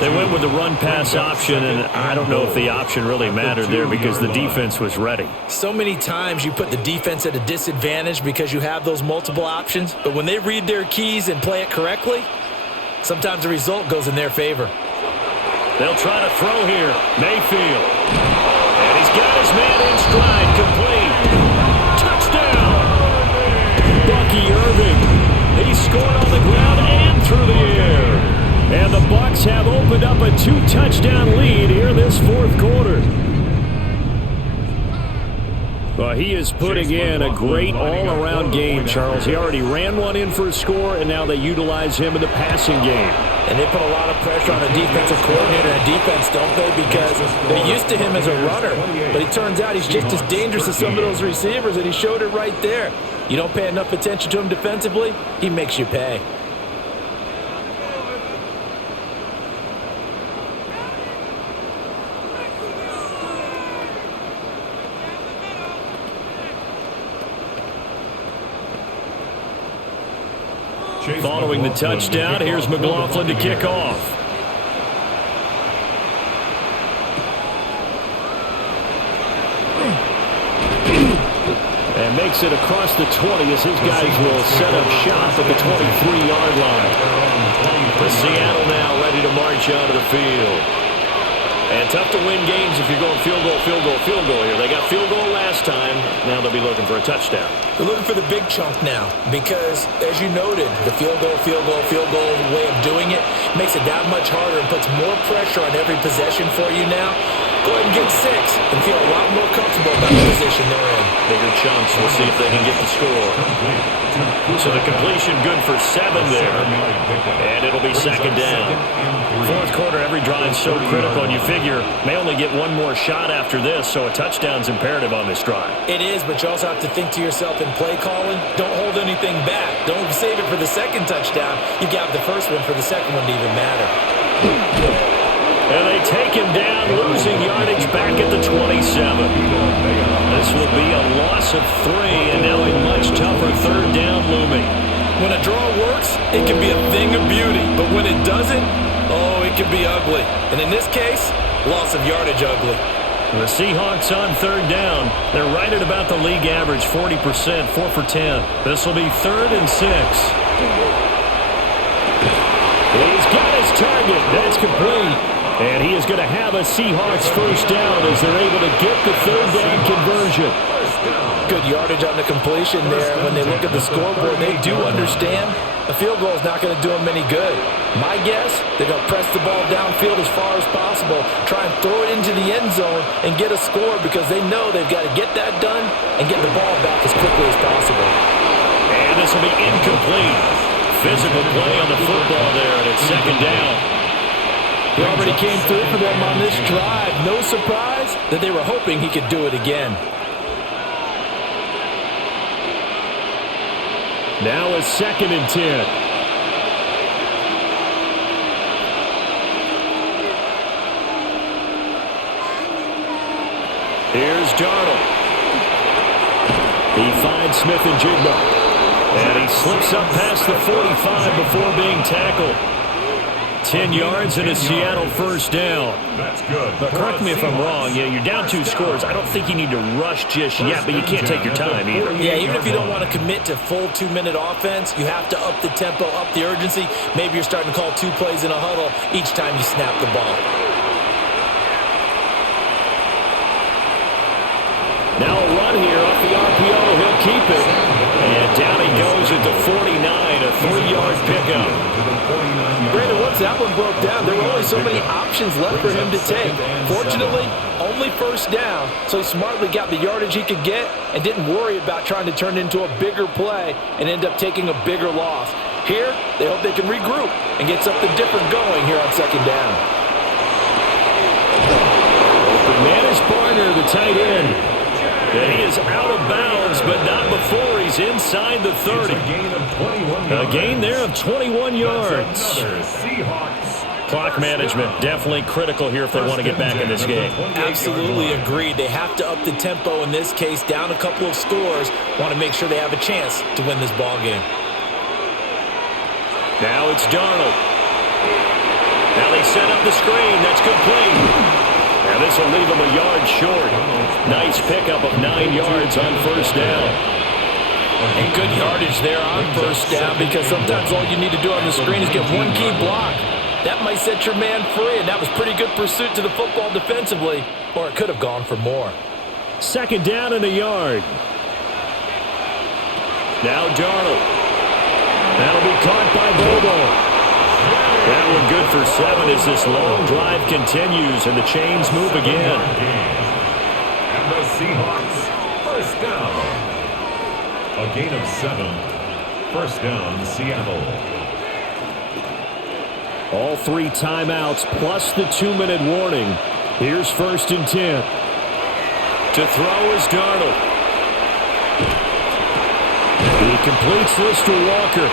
They went with the run-pass option, and I don't know if the option really mattered there because the defense was ready. So many times you put the defense at a disadvantage because you have those multiple options, but when they read their keys and play it correctly, sometimes the result goes in their favor. They'll try to throw here. Mayfield. And he's got his man in stride. Complete. Touchdown. Bucky Irving. He scored on the ground and through the air. And the Bucs have opened up a 2-touchdown lead here in this 4th quarter. Well, he is putting in a great all-around game, Charles. He already ran one in for a score, and now they utilize him in the passing game. And they put a lot of pressure on the defensive coordinator and defense, don't they? Because they're used to him as a runner. But it turns out he's just as dangerous as some of those receivers, and he showed it right there. You don't pay enough attention to him defensively, he makes you pay. Following the touchdown, here's McLaughlin to kick off. And makes it across the 20 as his guys will set up shop at the 23-yard line. For Seattle now ready to march out of the field. And tough to win games if you're going field goal, field goal, field goal here. They got field goal last time. Now they'll be looking for a touchdown. They're looking for the big chunk now because, as you noted, the field goal way of doing it makes it that much harder and puts more pressure on every possession for you now. Go ahead and get 6 and feel a lot more comfortable about the position they're in. Bigger chunks. We'll see if they can get the score. So the completion good for 7 there. And it'll be second down. Fourth quarter, every drive's so critical, and you figure may only get one more shot after this, so a touchdown's imperative on this drive. It is, but you also have to think to yourself in play calling, don't hold anything back. Don't save it for the second touchdown. You got the first one for the second one to even matter. And they take him down, losing yardage back at the 27. This will be a loss of 3, and now a much tougher third down looming. When a draw works, it can be a thing of beauty, but when it doesn't, oh, it can be ugly. And in this case, loss of yardage ugly. The Seahawks on third down. They're right at about the league average, 40%, 4 for 10. This will be 3rd and 6. He's got his target. That's complete. And he is going to have a Seahawks first down as they're able to get the third down conversion. Good yardage on the completion there. When they look at the scoreboard, they do understand a field goal is not going to do them any good. My guess, they're going to press the ball downfield as far as possible, try and throw it into the end zone and get a score because they know they've got to get that done and get the ball back as quickly as possible. And this will be incomplete. Physical play on the football there, and it's second down. He already came through for them on this drive. No surprise that they were hoping he could do it again. Now a 2nd and 10. Here's Darnold. He finds Smith and Jigba. And he slips up past the 45 before being tackled. 10 yards and a Seattle first down. That's good. But correct me if I'm wrong. Yeah, you're down 2 scores. I don't think you need to rush just yet, but you can't take your time either. Yeah, even if you don't want to commit to full 2-minute offense, you have to up the tempo, up the urgency. Maybe you're starting to call 2 plays in a huddle each time you snap the ball. Now a run here off the RPO. He'll keep it. And down he goes at the 49, a 3-yard pickup. Brandon, once that one broke down, there were only so many options left for him to take. Fortunately, only first down, so he smartly got the yardage he could get and didn't worry about trying to turn it into a bigger play and end up taking a bigger loss. Here, they hope they can regroup and get something different going here on second down. The man is Barner, the tight end. And he is out of bounds, but not before he's inside the 30. A gain there of 21 yards. Clock management definitely critical here if they want to get back in this game. Absolutely agreed. They have to up the tempo in this case, down a couple of scores. Want to make sure they have a chance to win this ball game. Now it's Darnold. Now they set up the screen. That's complete. And this will leave him a yard short. Nice pickup of 9 yards on first down. And good yardage there on first down because sometimes all you need to do on the screen is get one key block. That might set your man free, and that was pretty good pursuit to the football defensively, or it could have gone for more. Second down and a yard. Now Darnold. That'll be caught by Bobo. That one good for 7 as this long drive continues and the chains move again. And the Seahawks, first down. A gain of 7. First down, Seattle. All 3 timeouts plus the 2-minute warning. Here's 1st and 10. To throw is Darnold. He completes this to Walker.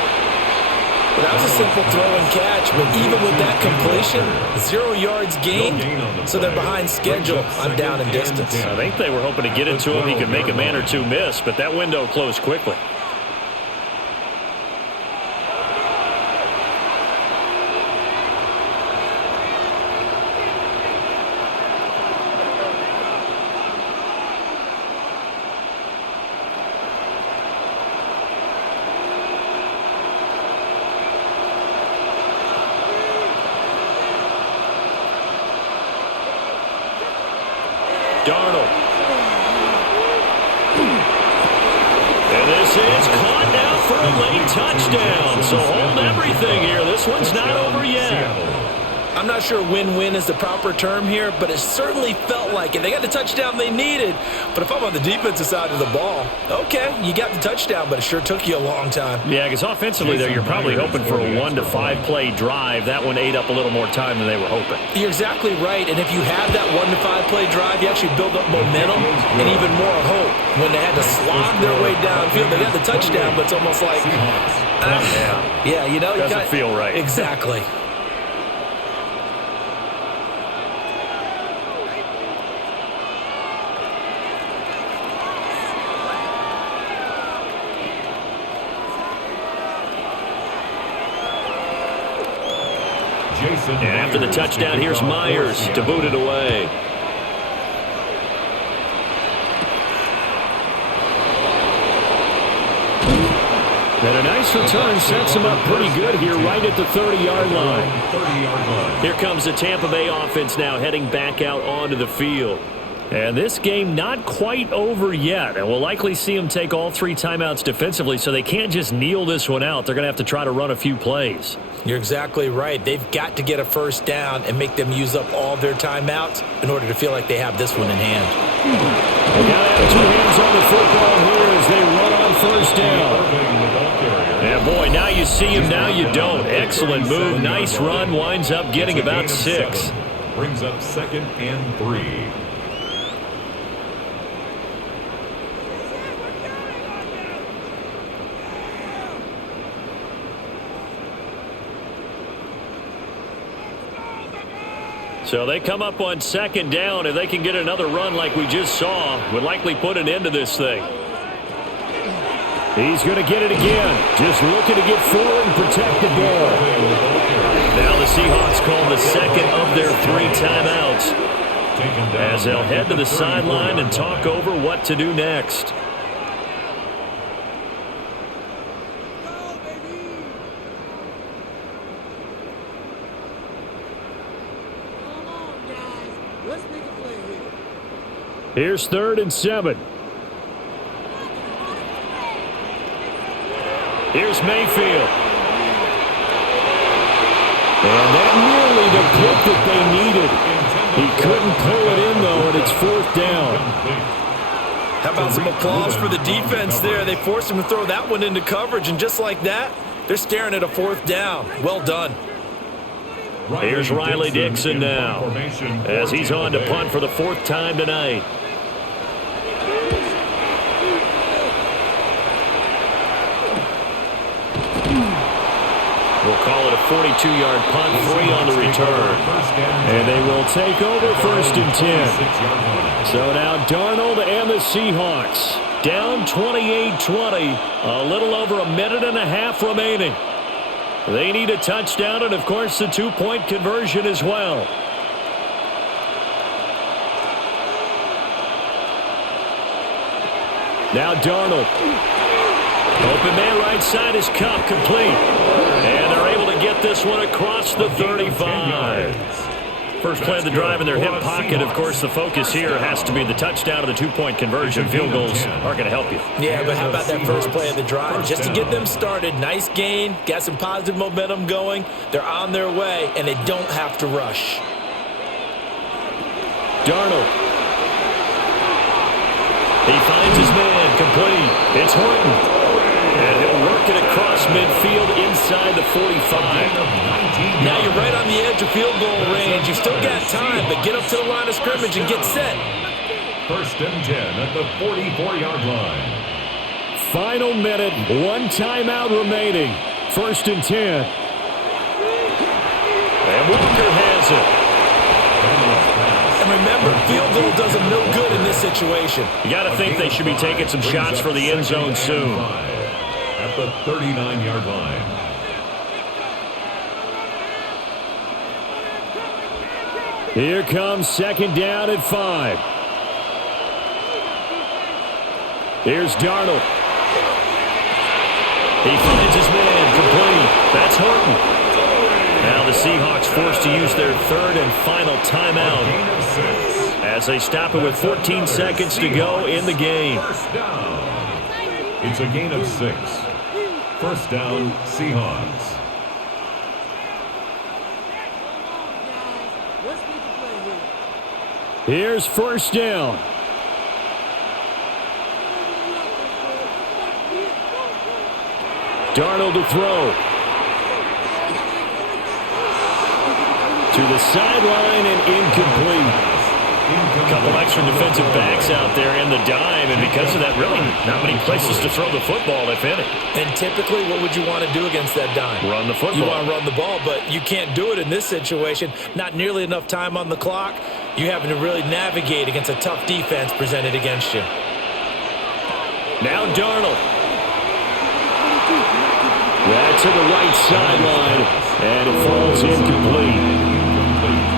Well, that was a simple throw and catch, but even with that completion, 0 yards gained, so they're behind schedule on down and distance. I think they were hoping to get it to him. He could make a man or 2 miss, but that window closed quickly. Darnold. And this is caught now for a late touchdown. So hold everything here. This one's not over yet. I'm not sure win-win is the proper term here, but it certainly felt like it. They got the touchdown they needed, but if I'm on the defensive side of the ball, okay, you got the touchdown, but it sure took you a long time. Yeah, because offensively there, you're probably hoping for a 1 to 5 play drive. That one ate up a little more time than they were hoping. You're exactly right, and if you have that 1 to 5 play drive, you actually build up momentum and even more hope. When they had to slog their way downfield, they got the touchdown, but it's almost like, yeah, you know, doesn't feel right. Exactly. And after the touchdown, here's Myers to boot it away. And a nice return sets him up pretty good here right at the 30-yard line. Here comes the Tampa Bay offense now heading back out onto the field. And this game not quite over yet. And we'll likely see them take all 3 timeouts defensively, so they can't just kneel this one out. They're going to have to try to run a few plays. You're exactly right. They've got to get a first down and make them use up all their timeouts in order to feel like they have this one in hand. They got to have 2 hands on the football here as they run on first down. And boy, now you see him, now you don't. Excellent move, nice run, winds up getting about 6. Brings up 2nd and 3. So they come up on 2nd down. If they can get another run like we just saw, would likely put an end to this thing. He's going to get it again. Just looking to get forward and protect the ball. Now the Seahawks call the 2nd of their 3 timeouts, as they'll head to the sideline and talk over what to do next. Here's 3rd and 7. Here's Mayfield. And that nearly the pick that they needed. He couldn't pull it in, though, and it's 4th down. How about some applause for the defense there? They forced him to throw that one into coverage, and just like that, they're staring at a 4th down. Well done. Here's Riley Dixon now, as he's on to punt for the 4th time tonight. We'll call it a 42-yard punt, 3 on the return. And they will take over 1st and 10. So now Darnold and the Seahawks down 28-20, a little over a minute and a half remaining. They need a touchdown and, of course, the 2-point conversion as well. Now Darnold. Open man right side is Cup, complete. And they're able to get this one across the 35. First play of the drive in their hip pocket. Of course, the focus here has to be the touchdown of the 2-point conversion. Field goals are going to help you. Yeah, but how about that first play of the drive? Just to get them started, nice gain, got some positive momentum going. They're on their way, and they don't have to rush. Darnold. He finds his man, complete. It's Horton. And he'll work it across midfield inside the 45. Now you're right on the edge of field goal range. You've still got time, but get up to the line of scrimmage and get set. 1st and 10 at the 44-yard line. Final minute, 1 timeout remaining. 1st and 10. And Walker has it. And remember, field goal does them no good in this situation. You got to think they should be taking some shots for the end zone soon. At the 39-yard line. Here comes 2nd down at 5. Here's Darnold. He finds his man, complete. That's Horton. Now the Seahawks forced to use their 3rd and final timeout as they stop it with 14 seconds to go in the game. First down. It's a gain of 6. First down, Seahawks. Here's first down. Darnold to throw. To the sideline and incomplete. A couple extra defensive backs out there in the dime, and because of that, really not many places to throw the football, if any. And typically, what would you want to do against that dime? Run the football. You want to run the ball, but you can't do it in this situation. Not nearly enough time on the clock. You having to really navigate against a tough defense presented against you. Now Darnold. That's to the right sideline, and it falls incomplete.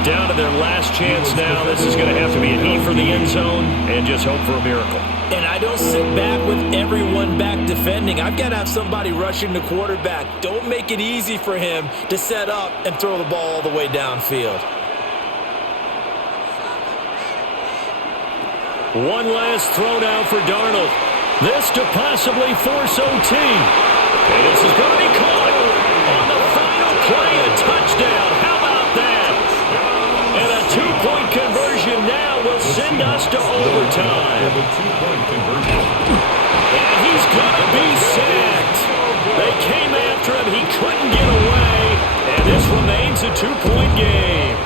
Down to their last chance now. This is going to have to be a knee for the end zone and just hope for a miracle. And I don't sit back with everyone back defending. I've got to have somebody rushing the quarterback. Don't make it easy for him to set up and throw the ball all the way downfield. One last throw now for Darnold. This to possibly force OT. And this is going to be caught on the final play, a touchdown. How about that? And a two-point conversion now will send us to overtime. And he's going to be sacked. They came after him. He couldn't get away. And this remains a two-point game.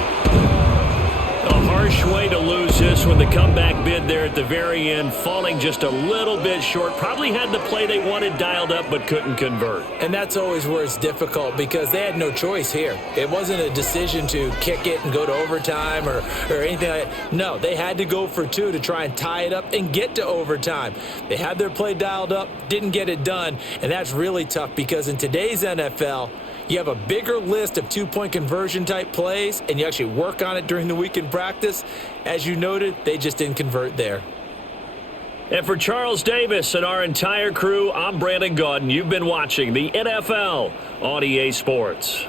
A harsh way to lose this when the comeback bid there at the very end, falling just a little bit short. Probably had the play they wanted dialed up but couldn't convert. And that's always where it's difficult because they had no choice here. It wasn't a decision to kick it and go to overtime or anything like that. No, they had to go for two to try and tie it up and get to overtime. They had their play dialed up, didn't get it done, and that's really tough because in today's NFL, you have a bigger list of two-point conversion type plays, and you actually work on it during the week in practice. As you noted, they just didn't convert there. And for Charles Davis and our entire crew, I'm Brandon Gaudin. You've been watching the NFL on EA Sports.